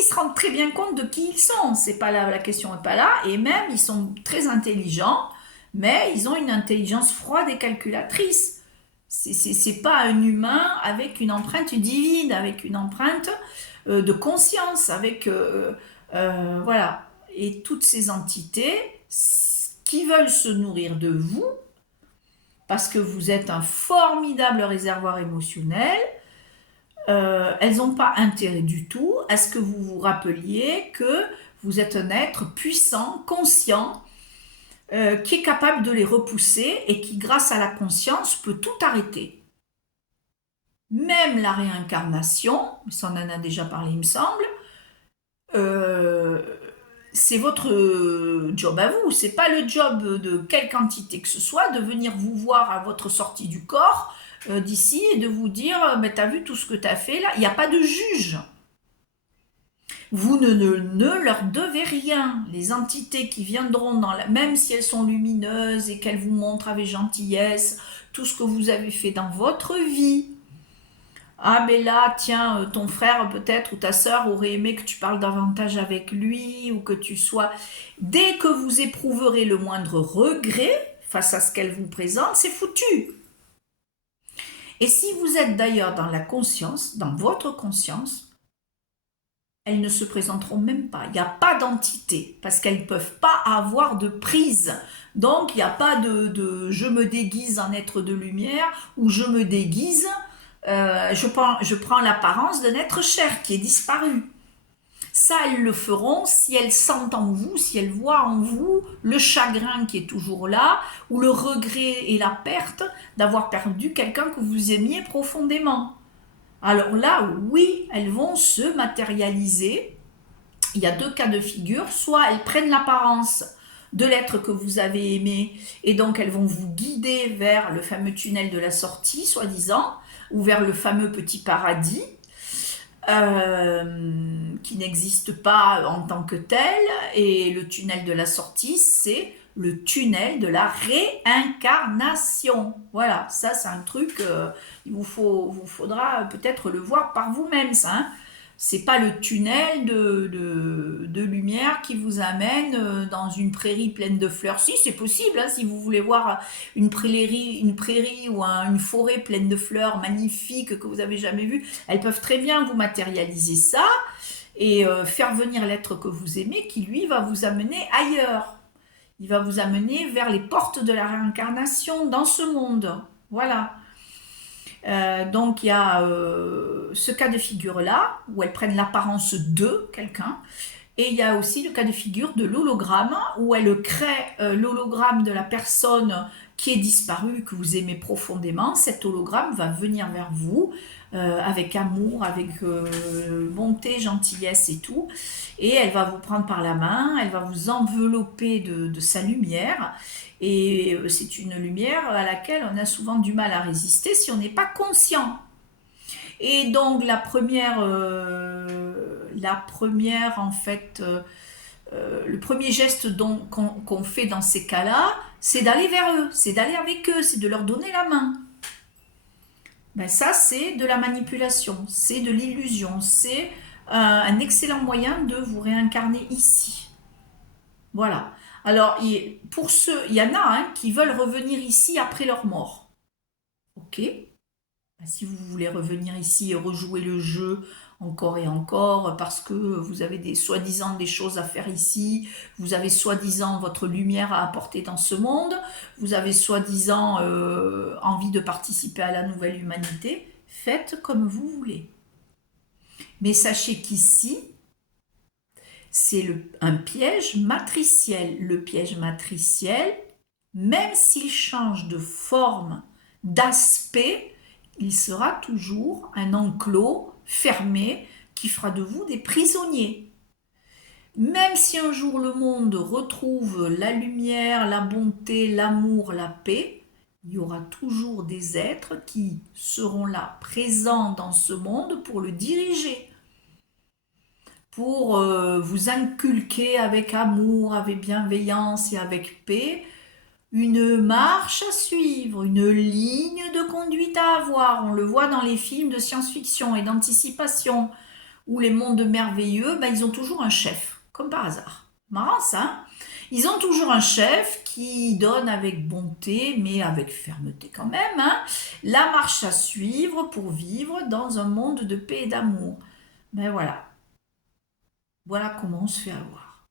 ils se rendent très bien compte de qui ils sont. C'est pas la question n'est pas là. Et même, ils sont très intelligents, mais ils ont une intelligence froide et calculatrice. C'est pas un humain avec une empreinte divine, avec une empreinte de conscience, avec voilà. Et toutes ces entités qui veulent se nourrir de vous, parce que vous êtes un formidable réservoir émotionnel, elles n'ont pas intérêt du tout à ce que vous vous rappeliez que vous êtes un être puissant, conscient, qui est capable de les repousser et qui, grâce à la conscience, peut tout arrêter. Même la réincarnation, ça on en a déjà parlé il me semble, c'est votre job à vous, c'est pas le job de quelque entité que ce soit de venir vous voir à votre sortie du corps d'ici et de vous dire mais t'as vu tout ce que t'as fait là, il n'y a pas de juge. Vous ne leur devez rien. Les entités qui viendront même si elles sont lumineuses et qu'elles vous montrent avec gentillesse tout ce que vous avez fait dans votre vie. Ah mais là, tiens, ton frère peut-être ou ta sœur aurait aimé que tu parles davantage avec lui ou que tu sois... Dès que vous éprouverez le moindre regret face à ce qu'elle vous présente, c'est foutu. Et si vous êtes d'ailleurs dans la conscience, dans votre conscience, elles ne se présenteront même pas. Il n'y a pas d'entité parce qu'elles ne peuvent pas avoir de prise. Donc il n'y a pas de je me déguise en être de lumière ou je me déguise... je prends l'apparence d'un être cher qui est disparu. Ça, elles le feront si elles sentent en vous, si elles voient en vous le chagrin qui est toujours là, ou le regret et la perte d'avoir perdu quelqu'un que vous aimiez profondément. Alors là, oui, elles vont se matérialiser. Il y a deux cas de figure. Soit elles prennent l'apparence de l'être que vous avez aimé, et donc elles vont vous guider vers le fameux tunnel de la sortie, soi-disant, ou vers le fameux petit paradis, qui n'existe pas en tant que tel, et le tunnel de la sortie, c'est le tunnel de la réincarnation. Voilà, ça c'est un truc, il vous faudra peut-être le voir par vous-même, ça, hein. C'est pas le tunnel de lumière qui vous amène dans une prairie pleine de fleurs. Si, c'est possible, hein, si vous voulez voir une prairie ou une forêt pleine de fleurs magnifiques que vous n'avez jamais vues, elles peuvent très bien vous matérialiser ça et faire venir l'être que vous aimez qui, lui, va vous amener ailleurs. Il va vous amener vers les portes de la réincarnation dans ce monde. Voilà. Donc il y a ce cas de figure là où elles prennent l'apparence de quelqu'un, et il y a aussi le cas de figure de l'hologramme où elles créent l'hologramme de la personne qui est disparue, que vous aimez profondément. Cet hologramme va venir vers vous avec amour, avec bonté, gentillesse et tout, et elle va vous prendre par la main, elle va vous envelopper de sa lumière. Et c'est une lumière à laquelle on a souvent du mal à résister si on n'est pas conscient. Et donc la première en fait, le premier geste qu'on fait dans ces cas-là, c'est d'aller vers eux, c'est d'aller avec eux, c'est de leur donner la main. Ben ça, c'est de la manipulation, c'est de l'illusion, c'est un excellent moyen de vous réincarner ici. Voilà. Alors, pour ceux, il y en a qui veulent revenir ici après leur mort. Ok. Si vous voulez revenir ici et rejouer le jeu encore et encore parce que vous avez soi-disant des choses à faire ici, vous avez soi-disant votre lumière à apporter dans ce monde, vous avez soi-disant envie de participer à la nouvelle humanité, faites comme vous voulez. Mais sachez qu'ici, c'est un piège matriciel. Le piège matriciel, même s'il change de forme, d'aspect, il sera toujours un enclos fermé qui fera de vous des prisonniers. Même si un jour le monde retrouve la lumière, la bonté, l'amour, la paix, il y aura toujours des êtres qui seront là, présents dans ce monde pour le diriger, pour vous inculquer avec amour, avec bienveillance et avec paix, une marche à suivre, une ligne de conduite à avoir. On le voit dans les films de science-fiction et d'anticipation, où les mondes merveilleux, ben, ils ont toujours un chef, comme par hasard. Marrant ça, hein. Ils ont toujours un chef qui donne avec bonté, mais avec fermeté quand même, hein, la marche à suivre pour vivre dans un monde de paix et d'amour. Mais voilà, voilà comment on se fait avoir.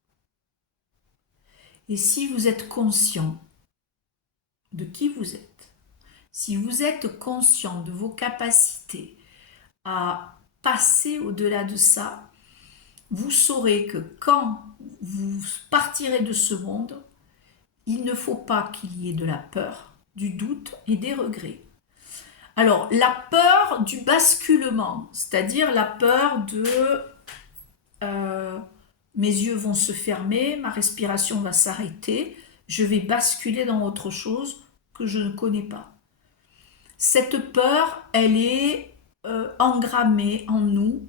Et si vous êtes conscient de qui vous êtes, si vous êtes conscient de vos capacités à passer au-delà de ça, vous saurez que quand vous partirez de ce monde, il ne faut pas qu'il y ait de la peur, du doute et des regrets. Alors, la peur du basculement, c'est-à-dire la peur de mes yeux vont se fermer, ma respiration va s'arrêter, je vais basculer dans autre chose que je ne connais pas. Cette peur, elle est engrammée en nous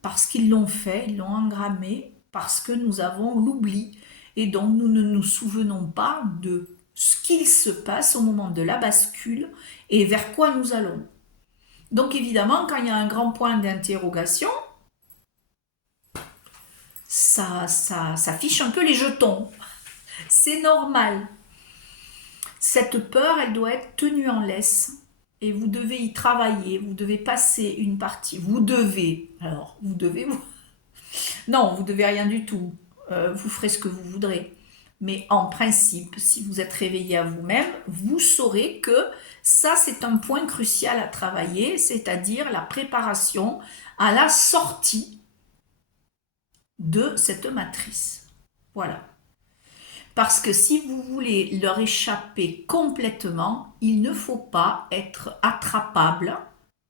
parce qu'ils l'ont fait, ils l'ont engrammée, parce que nous avons l'oubli. Et donc, nous ne nous souvenons pas de ce qu'il se passe au moment de la bascule et vers quoi nous allons. Donc, évidemment, quand il y a un grand point d'interrogation, ça fiche un peu les jetons. C'est normal. Cette peur, elle doit être tenue en laisse. Et vous devez y travailler, vous devez passer une partie. Vous devez, alors, vous devez, non, vous devez rien du tout. Vous ferez ce que vous voudrez. Mais en principe, si vous êtes réveillé à vous-même, vous saurez que ça, c'est un point crucial à travailler, c'est-à-dire la préparation à la sortie de cette matrice. Voilà. Parce que si vous voulez leur échapper complètement, il ne faut pas être attrapable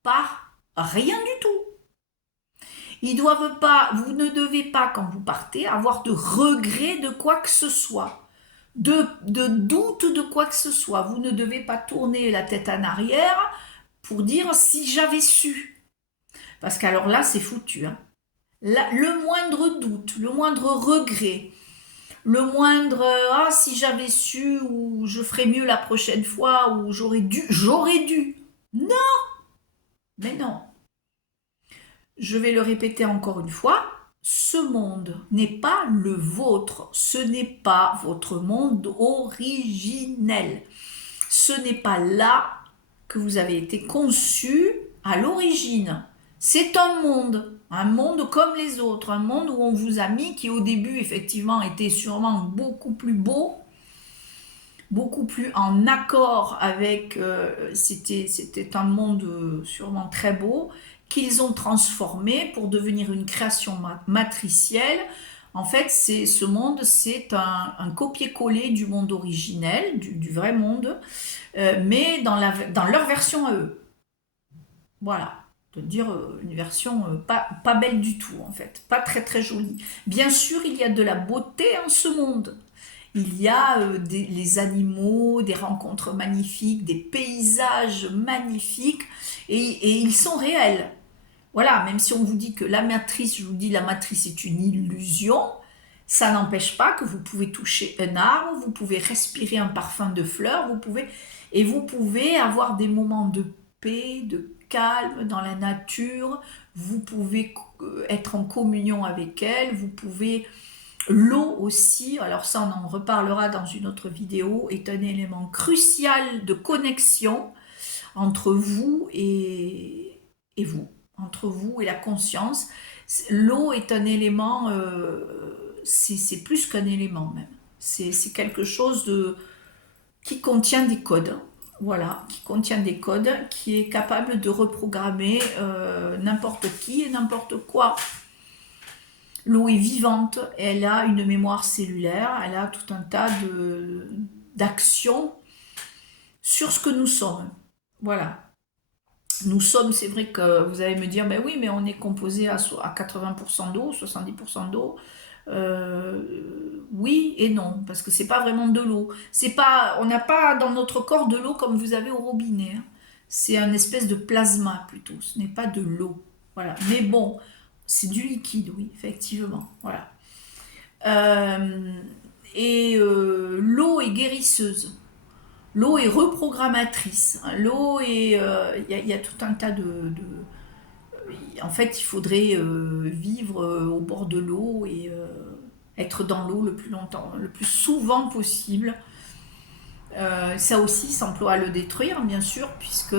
par rien du tout. Ils doivent pas, vous ne devez pas, quand vous partez, avoir de regret de quoi que ce soit, de doute de quoi que ce soit. Vous ne devez pas tourner la tête en arrière pour dire si j'avais su. Parce qu'alors là, c'est foutu, hein. Là, le moindre doute, le moindre regret, le moindre ah si j'avais su ou je ferais mieux la prochaine fois ou j'aurais dû. Non, mais non. Je vais le répéter encore une fois, ce monde n'est pas le vôtre, ce n'est pas votre monde originel. Ce n'est pas là que vous avez été conçu à l'origine. C'est un monde comme les autres, un monde où on vous a mis, qui au début effectivement était sûrement beaucoup plus beau, beaucoup plus en accord avec, c'était un monde sûrement très beau, qu'ils ont transformé pour devenir une création matricielle. En fait, ce monde, c'est un copier-coller du monde originel, du vrai monde, mais dans leur version à eux. Voilà, de dire une version pas belle du tout, en fait, pas très très jolie. Bien sûr, il y a de la beauté en ce monde. Il y a les animaux, des rencontres magnifiques, des paysages magnifiques, et ils sont réels. Voilà, même si on vous dit que la matrice, je vous dis, la matrice est une illusion, ça n'empêche pas que vous pouvez toucher un arbre, vous pouvez respirer un parfum de fleurs, vous pouvez avoir des moments de paix, de calme dans la nature, vous pouvez être en communion avec elle, vous pouvez... L'eau aussi, alors ça on en reparlera dans une autre vidéo, est un élément crucial de connexion entre vous et vous, entre vous et la conscience. L'eau est un élément, c'est plus qu'un élément même. C'est quelque chose qui contient des codes, voilà, qui contient des codes, qui est capable de reprogrammer n'importe qui et n'importe quoi. L'eau est vivante, elle a une mémoire cellulaire, elle a tout un tas d'actions sur ce que nous sommes. Voilà. Nous sommes, c'est vrai que vous allez me dire, ben oui, mais on est composé à 80% d'eau, 70% d'eau. Oui et non, parce que c'est pas vraiment de l'eau. C'est pas, on n'a pas dans notre corps de l'eau comme vous avez au robinet, hein. C'est un espèce de plasma plutôt. Ce n'est pas de l'eau. Voilà. Mais bon, c'est du liquide, oui, effectivement. Voilà. Euh, l'eau est guérisseuse. L'eau est reprogrammatrice. L'eau est, y a tout un tas en fait, il faudrait vivre au bord de l'eau et être dans l'eau le plus longtemps, le plus souvent possible. Ça aussi s'emploie à le détruire, bien sûr, puisque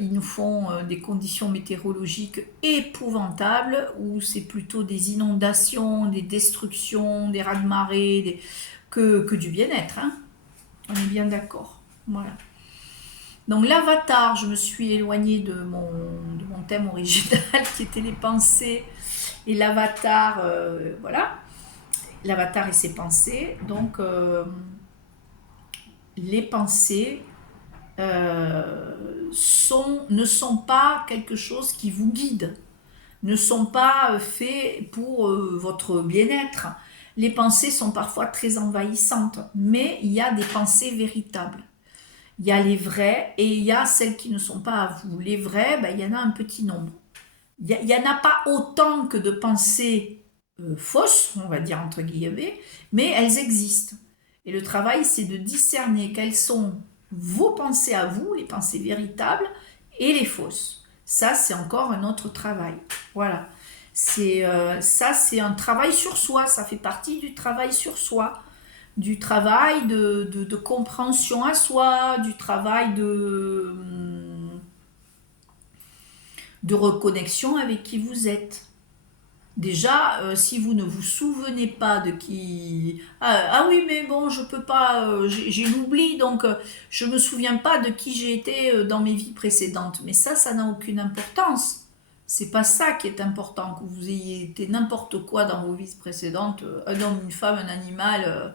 ils nous font des conditions météorologiques épouvantables, où c'est plutôt des inondations, des destructions, des raz-de-marée, que du bien-être, hein. On est bien d'accord. Voilà. Donc l'avatar, je me suis éloignée de mon thème original qui était les pensées. Et l'avatar, voilà, l'avatar et ses pensées. Donc les pensées ne sont pas quelque chose qui vous guide, ne sont pas faits pour votre bien-être. Les pensées sont parfois très envahissantes, mais il y a des pensées véritables. Il y a les vraies et il y a celles qui ne sont pas à vous. Les vraies, ben, il y en a un petit nombre. Il n'y en a pas autant que de pensées fausses, on va dire entre guillemets, mais elles existent. Et le travail, c'est de discerner quelles sont vos pensées à vous, les pensées véritables, et les fausses. Ça, c'est encore un autre travail. Voilà. Ça, c'est un travail sur soi. Ça fait partie du travail sur soi, du travail de compréhension à soi, du travail de reconnexion avec qui vous êtes. Déjà, si vous ne vous souvenez pas de qui... Ah oui, mais bon, je peux pas, j'ai l'oubli, donc je me souviens pas de qui j'ai été dans mes vies précédentes. Mais ça n'a aucune importance. C'est pas ça qui est important, que vous ayez été n'importe quoi dans vos vies précédentes, un homme, une femme, un animal,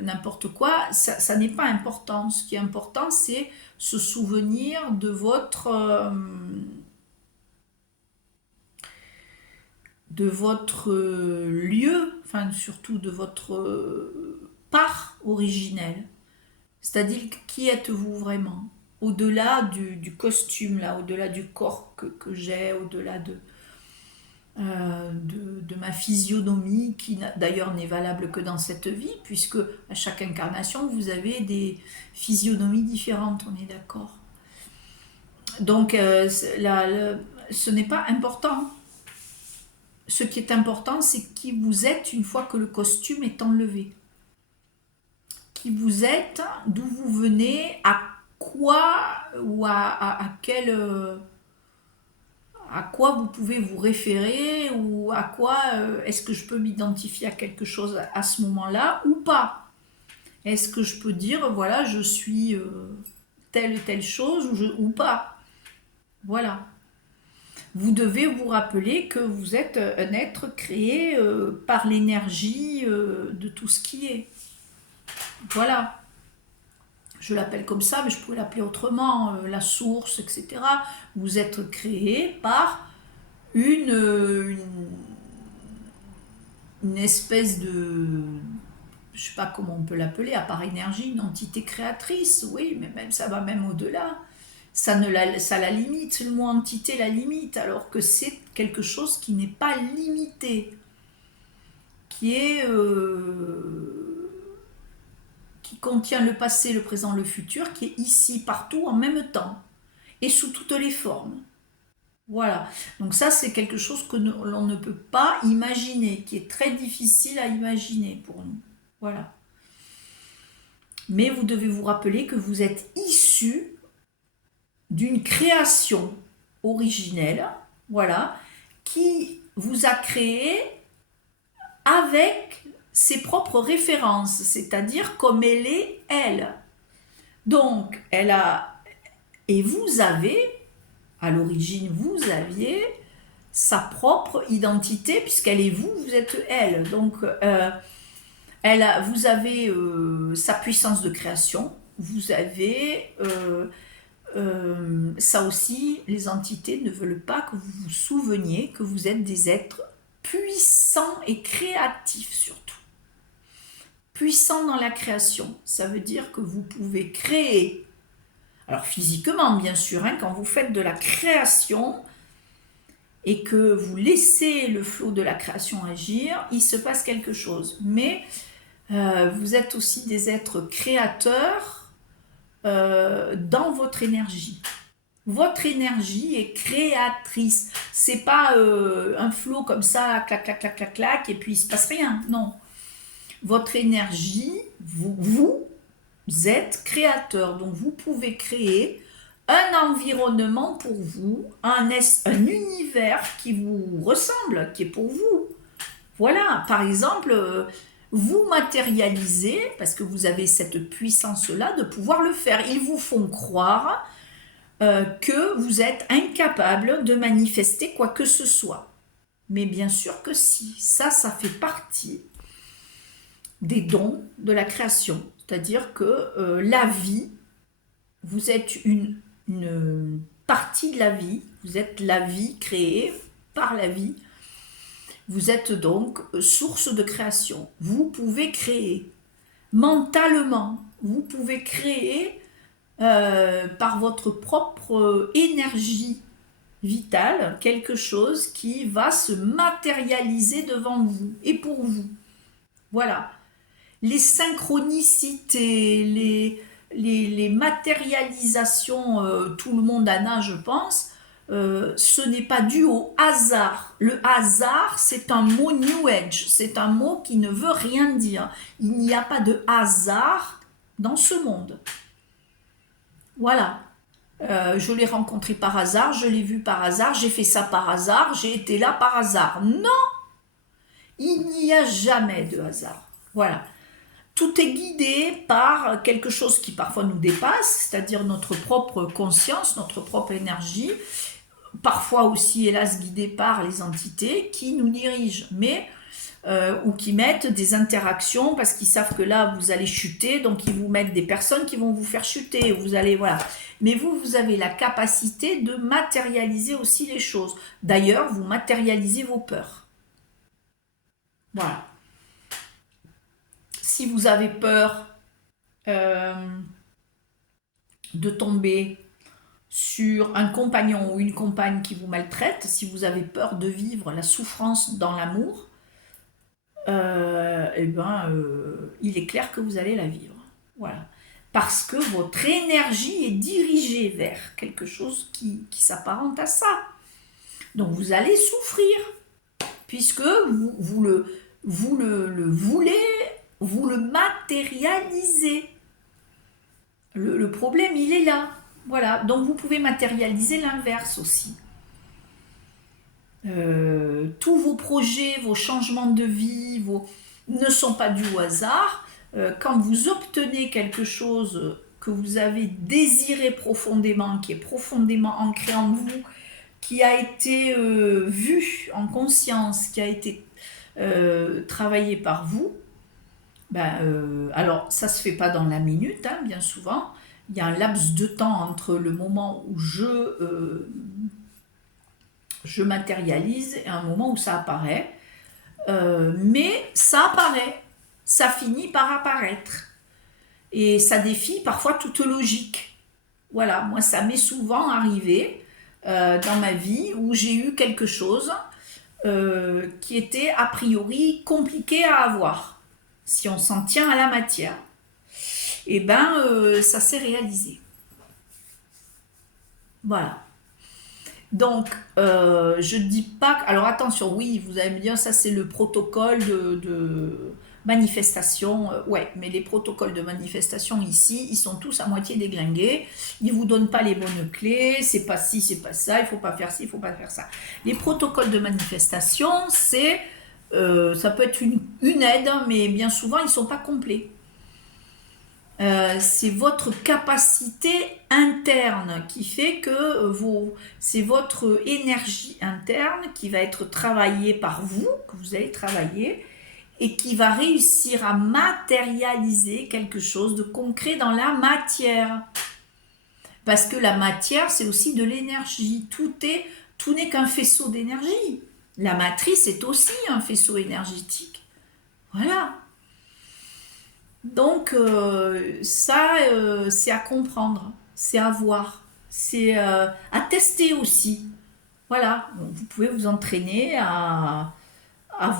n'importe quoi, ça n'est pas important. Ce qui est important, c'est se souvenir de votre lieu, enfin surtout de votre part originelle. C'est-à-dire qui êtes-vous vraiment? Au-delà du costume, là, au-delà du corps que j'ai, au-delà de ma physionomie, qui d'ailleurs n'est valable que dans cette vie, puisque à chaque incarnation, vous avez des physionomies différentes, on est d'accord. Donc, ce n'est pas important. Ce qui est important, c'est qui vous êtes une fois que le costume est enlevé. Qui vous êtes, d'où vous venez, à quoi ou à quoi vous pouvez vous référer ou à quoi est-ce que je peux m'identifier à quelque chose à ce moment-là ou pas. Est-ce que je peux dire, voilà, je suis telle et telle chose ou pas. Voilà. Vous devez vous rappeler que vous êtes un être créé par l'énergie de tout ce qui est. Voilà. Je l'appelle comme ça, mais je pourrais l'appeler autrement, la source, etc. Vous êtes créé par une, une espèce de, je sais pas comment on peut l'appeler, à part énergie, une entité créatrice, oui, mais même ça va même au-delà. Ça la limite, le mot entité la limite, alors que c'est quelque chose qui n'est pas limité, qui est qui contient le passé, le présent, le futur, qui est ici, partout, en même temps, et sous toutes les formes. Voilà. Donc ça, c'est quelque chose que l'on ne peut pas imaginer, qui est très difficile à imaginer pour nous. Voilà. Mais vous devez vous rappeler que vous êtes issu d'une création originelle, voilà, qui vous a créé avec ses propres références, c'est-à-dire comme elle est, elle. Donc, elle a, et vous avez, à l'origine, vous aviez sa propre identité, puisqu'elle est vous, vous êtes elle. Donc, vous avez sa puissance de création, vous avez ça aussi, les entités ne veulent pas que vous vous souveniez que vous êtes des êtres puissants et créatifs surtout. Puissants dans la création, ça veut dire que vous pouvez créer, alors physiquement bien sûr, hein, quand vous faites de la création et que vous laissez le flot de la création agir, il se passe quelque chose. Mais vous êtes aussi des êtres créateurs dans votre énergie. Votre énergie est créatrice. C'est pas un flot comme ça, clac, clac, clac, clac, clac, et puis il se passe rien. Non. Votre énergie, vous êtes créateur. Donc vous pouvez créer un environnement pour vous, un univers qui vous ressemble, qui est pour vous. Voilà, par exemple, vous matérialisez, parce que vous avez cette puissance-là de pouvoir le faire. Ils vous font croire que vous êtes incapable de manifester quoi que ce soit. Mais bien sûr que si, ça fait partie des dons de la création. C'est-à-dire que la vie, vous êtes une partie de la vie, vous êtes la vie créée par la vie. Vous êtes donc source de création. Vous pouvez créer mentalement, vous pouvez créer par votre propre énergie vitale quelque chose qui va se matérialiser devant vous et pour vous. Voilà. Les synchronicités, les matérialisations, tout le monde en a, je pense, ce n'est pas dû au hasard. Le hasard, c'est un mot New Age, c'est un mot qui ne veut rien dire. Il n'y a pas de hasard dans ce monde. Voilà. Je l'ai rencontré par hasard, je l'ai vu par hasard, j'ai fait ça par hasard, j'ai été là par hasard. Non, il n'y a jamais de hasard. Voilà. Tout est guidé par quelque chose qui parfois nous dépasse, c'est-à-dire notre propre conscience, notre propre énergie, parfois aussi, hélas, guidé par les entités qui nous dirigent, mais ou qui mettent des interactions parce qu'ils savent que là, vous allez chuter, donc ils vous mettent des personnes qui vont vous faire chuter, vous allez, voilà. Mais vous avez la capacité de matérialiser aussi les choses. D'ailleurs, vous matérialisez vos peurs. Voilà. Si vous avez peur de tomber sur un compagnon ou une compagne qui vous maltraite, si vous avez peur de vivre la souffrance dans l'amour, il est clair que vous allez la vivre. Voilà. Parce que votre énergie est dirigée vers quelque chose qui s'apparente à ça. Donc vous allez souffrir, puisque vous le voulez, vous le matérialisez. Le problème, il est là. Voilà, donc vous pouvez matérialiser l'inverse aussi. Tous vos projets, vos changements de vie ne sont pas dus au hasard. Quand vous obtenez quelque chose que vous avez désiré profondément, qui est profondément ancré en vous, qui a été vu en conscience, qui a été travaillé par vous, alors ça se fait pas dans la minute, hein, bien souvent. Il y a un laps de temps entre le moment où je matérialise et un moment où ça apparaît. Mais ça apparaît, ça finit par apparaître. Et ça défie parfois toute logique. Voilà, moi ça m'est souvent arrivé dans ma vie où j'ai eu quelque chose qui était a priori compliqué à avoir. Si on s'en tient à la matière, et ça s'est réalisé. Voilà. Donc, je dis pas... Alors attention, oui, vous allez me dire, ça c'est le protocole de manifestation. Ouais, mais les protocoles de manifestation ici, ils sont tous à moitié déglingués. Ils vous donnent pas les bonnes clés, c'est pas ci, c'est pas ça, il faut pas faire ci, il faut pas faire ça. Les protocoles de manifestation, c'est... ça peut être une aide, mais bien souvent, ils sont pas complets. C'est votre capacité interne qui fait que c'est votre énergie interne qui va être travaillée par vous, que vous allez travailler, et qui va réussir à matérialiser quelque chose de concret dans la matière. Parce que la matière, c'est aussi de l'énergie. Tout n'est qu'un faisceau d'énergie. La matrice est aussi un faisceau énergétique. Voilà. Donc ça, c'est à comprendre, c'est à voir, c'est à tester aussi. Voilà, donc, vous pouvez vous entraîner à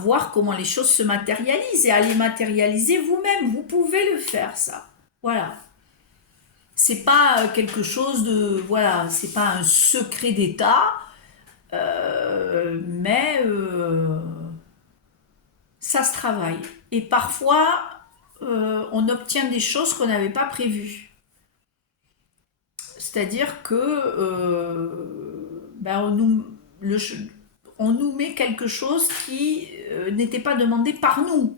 voir comment les choses se matérialisent et à les matérialiser vous-même. Vous pouvez le faire, ça. Voilà. C'est pas quelque chose de, voilà, c'est pas un secret d'État, mais ça se travaille. Et parfois, on obtient des choses qu'on n'avait pas prévues. C'est-à-dire que ben, le, on nous met quelque chose qui n'était pas demandé par nous.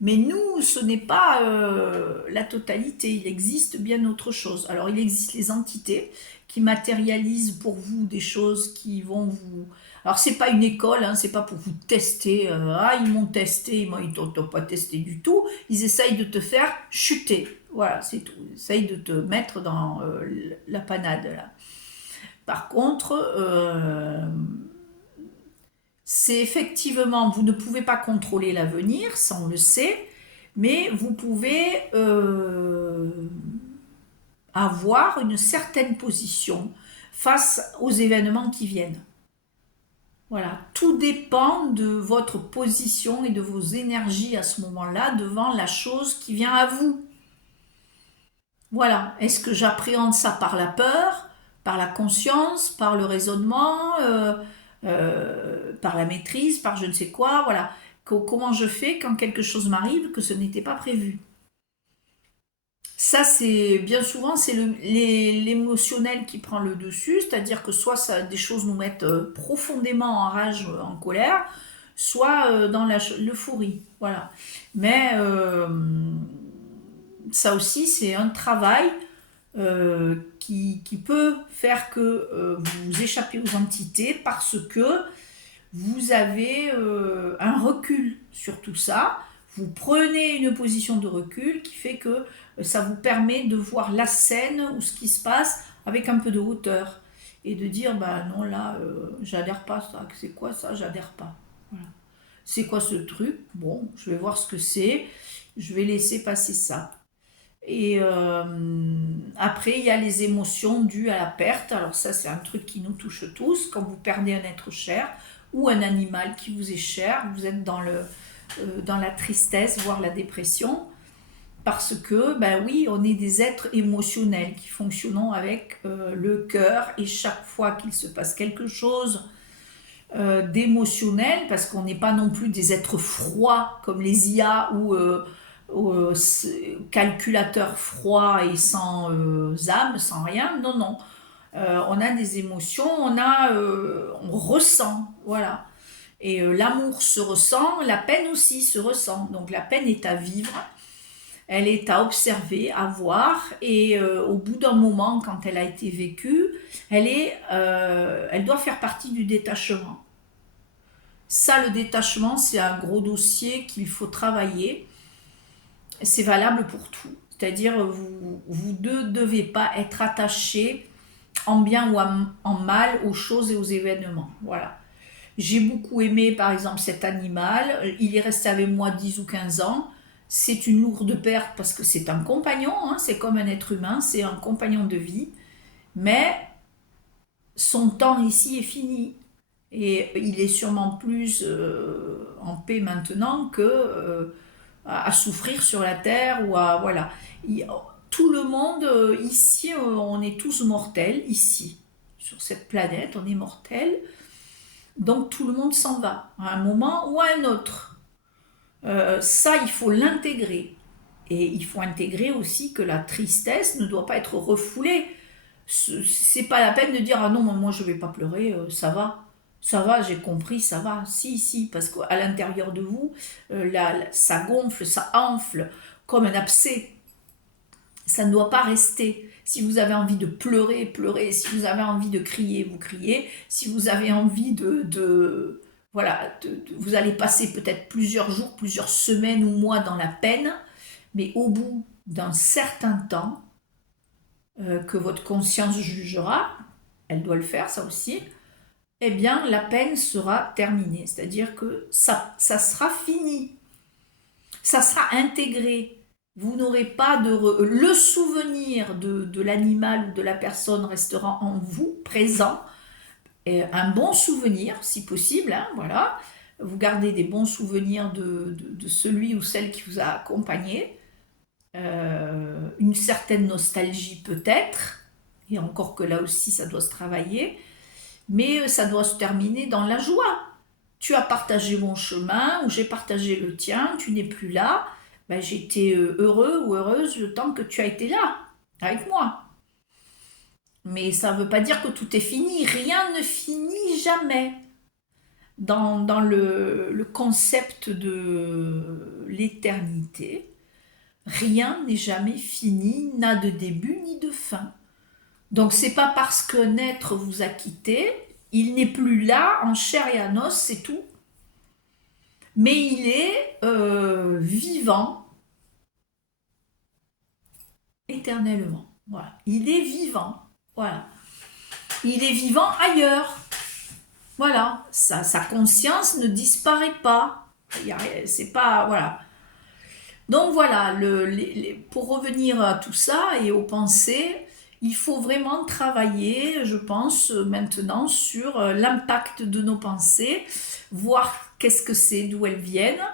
Mais nous, ce n'est pas la totalité, il existe bien autre chose. Alors il existe les entités qui matérialisent pour vous des choses qui vont vous... Alors c'est pas une école, hein, c'est pas pour vous tester, ah ils m'ont testé, moi ils t'ont pas testé du tout, ils essayent de te faire chuter. Voilà, c'est tout. Ils essayent de te mettre dans la panade là. Par contre, c'est effectivement, vous ne pouvez pas contrôler l'avenir, ça on le sait, mais vous pouvez avoir une certaine position face aux événements qui viennent. Voilà, tout dépend de votre position et de vos énergies à ce moment-là devant la chose qui vient à vous. Voilà, est-ce que j'appréhende ça par la peur, par la conscience, par le raisonnement, par la maîtrise, par je ne sais quoi, voilà. Comment je fais quand quelque chose m'arrive que ce n'était pas prévu. Ça, c'est bien souvent, c'est l'émotionnel qui prend le dessus, c'est-à-dire que soit des choses nous mettent profondément en rage, en colère, soit dans l'euphorie. Voilà. Mais ça aussi, c'est un travail qui peut faire que vous échappez aux entités parce que vous avez un recul sur tout ça. Vous prenez une position de recul qui fait que ça vous permet de voir la scène ou ce qui se passe avec un peu de hauteur et de dire bah non là j'adhère pas à ça, c'est quoi ça, j'adhère pas. Voilà. C'est quoi ce truc? Bon, je vais voir ce que c'est, je vais laisser passer ça. Et après, il y a les émotions dues à la perte. Alors ça, c'est un truc qui nous touche tous. Quand vous perdez un être cher ou un animal qui vous est cher, vous êtes dans la tristesse, voire la dépression. Parce que, ben oui, on est des êtres émotionnels qui fonctionnons avec le cœur. Et chaque fois qu'il se passe quelque chose d'émotionnel, parce qu'on n'est pas non plus des êtres froids comme les IA ou calculateurs froids et sans âme, sans rien. Non, non. On a des émotions, on ressent, voilà. Et l'amour se ressent, la peine aussi se ressent. Donc la peine est à vivre, elle est à observer, à voir, et au bout d'un moment, quand elle a été vécue, elle doit faire partie du détachement. Ça, le détachement, c'est un gros dossier qu'il faut travailler. C'est valable pour tout. C'est-à-dire, vous ne devez pas être attaché en bien ou en mal aux choses et aux événements. Voilà. J'ai beaucoup aimé, par exemple, cet animal. Il est resté avec moi 10 ou 15 ans. C'est une lourde perte parce que c'est un compagnon, hein, c'est comme un être humain, c'est un compagnon de vie. Mais son temps ici est fini. Et il est sûrement plus en paix maintenant que à souffrir sur la terre ou à voilà. Tout le monde ici, on est tous mortels ici sur cette planète, on est mortels. Donc tout le monde s'en va à un moment ou à un autre. Ça, il faut l'intégrer. Et il faut intégrer aussi que la tristesse ne doit pas être refoulée. C'est pas la peine de dire ah non, moi je vais pas pleurer, ça va, j'ai compris, ça va. Si, si, parce qu'à l'intérieur de vous, ça gonfle, ça enfle comme un abcès. Ça ne doit pas rester. Si vous avez envie de pleurer, pleurez. Si vous avez envie de crier, vous criez. Si vous avez envie voilà, vous allez passer peut-être plusieurs jours, plusieurs semaines ou mois dans la peine, mais au bout d'un certain temps, que votre conscience jugera, elle doit le faire ça aussi, eh bien la peine sera terminée. C'est-à-dire que ça sera fini, ça sera intégré. Vous n'aurez pas le souvenir de l'animal ou de la personne restera en vous, présent, et un bon souvenir, si possible, hein, voilà. Vous gardez des bons souvenirs de celui ou celle qui vous a accompagné, une certaine nostalgie peut-être, et encore que là aussi ça doit se travailler, mais ça doit se terminer dans la joie. Tu as partagé mon chemin ou j'ai partagé le tien, tu n'es plus là, ben, j'ai été heureux ou heureuse le temps que tu as été là, avec moi. Mais ça ne veut pas dire que tout est fini, rien ne finit jamais. Dans le concept de l'éternité, rien n'est jamais fini, n'a de début ni de fin. Donc c'est pas parce qu'un être vous a quitté, il n'est plus là en chair et en os, c'est tout. Mais il est vivant éternellement. Voilà. Il est vivant. Voilà. Il est vivant ailleurs. Voilà. Sa conscience ne disparaît pas. C'est pas. Voilà. Donc voilà, pour revenir à tout ça et aux pensées, il faut vraiment travailler, je pense, maintenant sur l'impact de nos pensées, voir qu'est-ce que c'est, d'où elles viennent,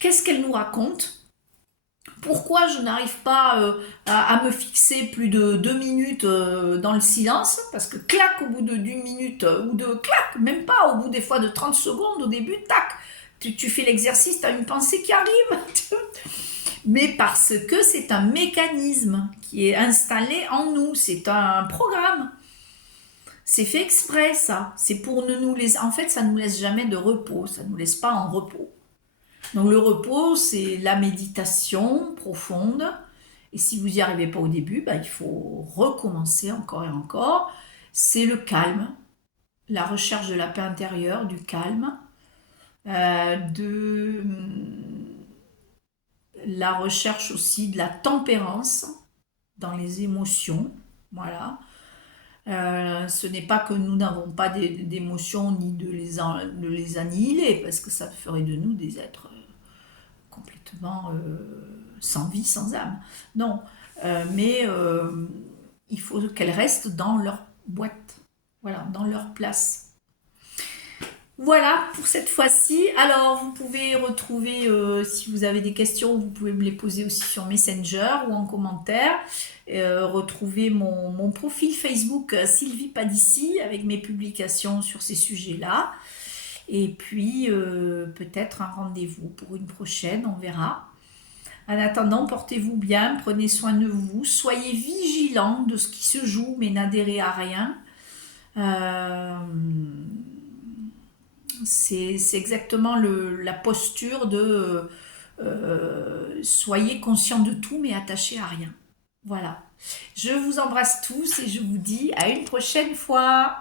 qu'est-ce qu'elles nous racontent, pourquoi je n'arrive pas à me fixer plus de 2 minutes dans le silence, parce que clac, au bout d'une minute, ou de clac, même pas, au bout des fois de 30 secondes, au début, tac, tu fais l'exercice, tu as une pensée qui arrive. Mais parce que c'est un mécanisme qui est installé en nous, c'est un programme. C'est fait exprès, ça. C'est pour ne nous laisser. En fait, ça ne nous laisse jamais de repos, ça ne nous laisse pas en repos. Donc, le repos, c'est la méditation profonde. Et si vous n'y arrivez pas au début, bah, il faut recommencer encore et encore. C'est le calme, la recherche de la paix intérieure, du calme, de la recherche aussi de la tempérance dans les émotions. Voilà. Ce n'est pas que nous n'avons pas d'émotions ni de les annihiler, parce que ça ferait de nous des êtres complètement sans vie, sans âme. Non, mais il faut qu'elles restent dans leur boîte, voilà, dans leur place. Voilà pour cette fois-ci. Alors, vous pouvez retrouver, si vous avez des questions, vous pouvez me les poser aussi sur Messenger ou en commentaire. Retrouver mon profil Facebook Sylvie Padici avec mes publications sur ces sujets-là. Et puis, peut-être un rendez-vous pour une prochaine, on verra. En attendant, portez-vous bien, prenez soin de vous, soyez vigilants de ce qui se joue, mais n'adhérez à rien. C'est exactement la posture de soyez conscient de tout, mais attaché à rien. Voilà. Je vous embrasse tous et je vous dis à une prochaine fois.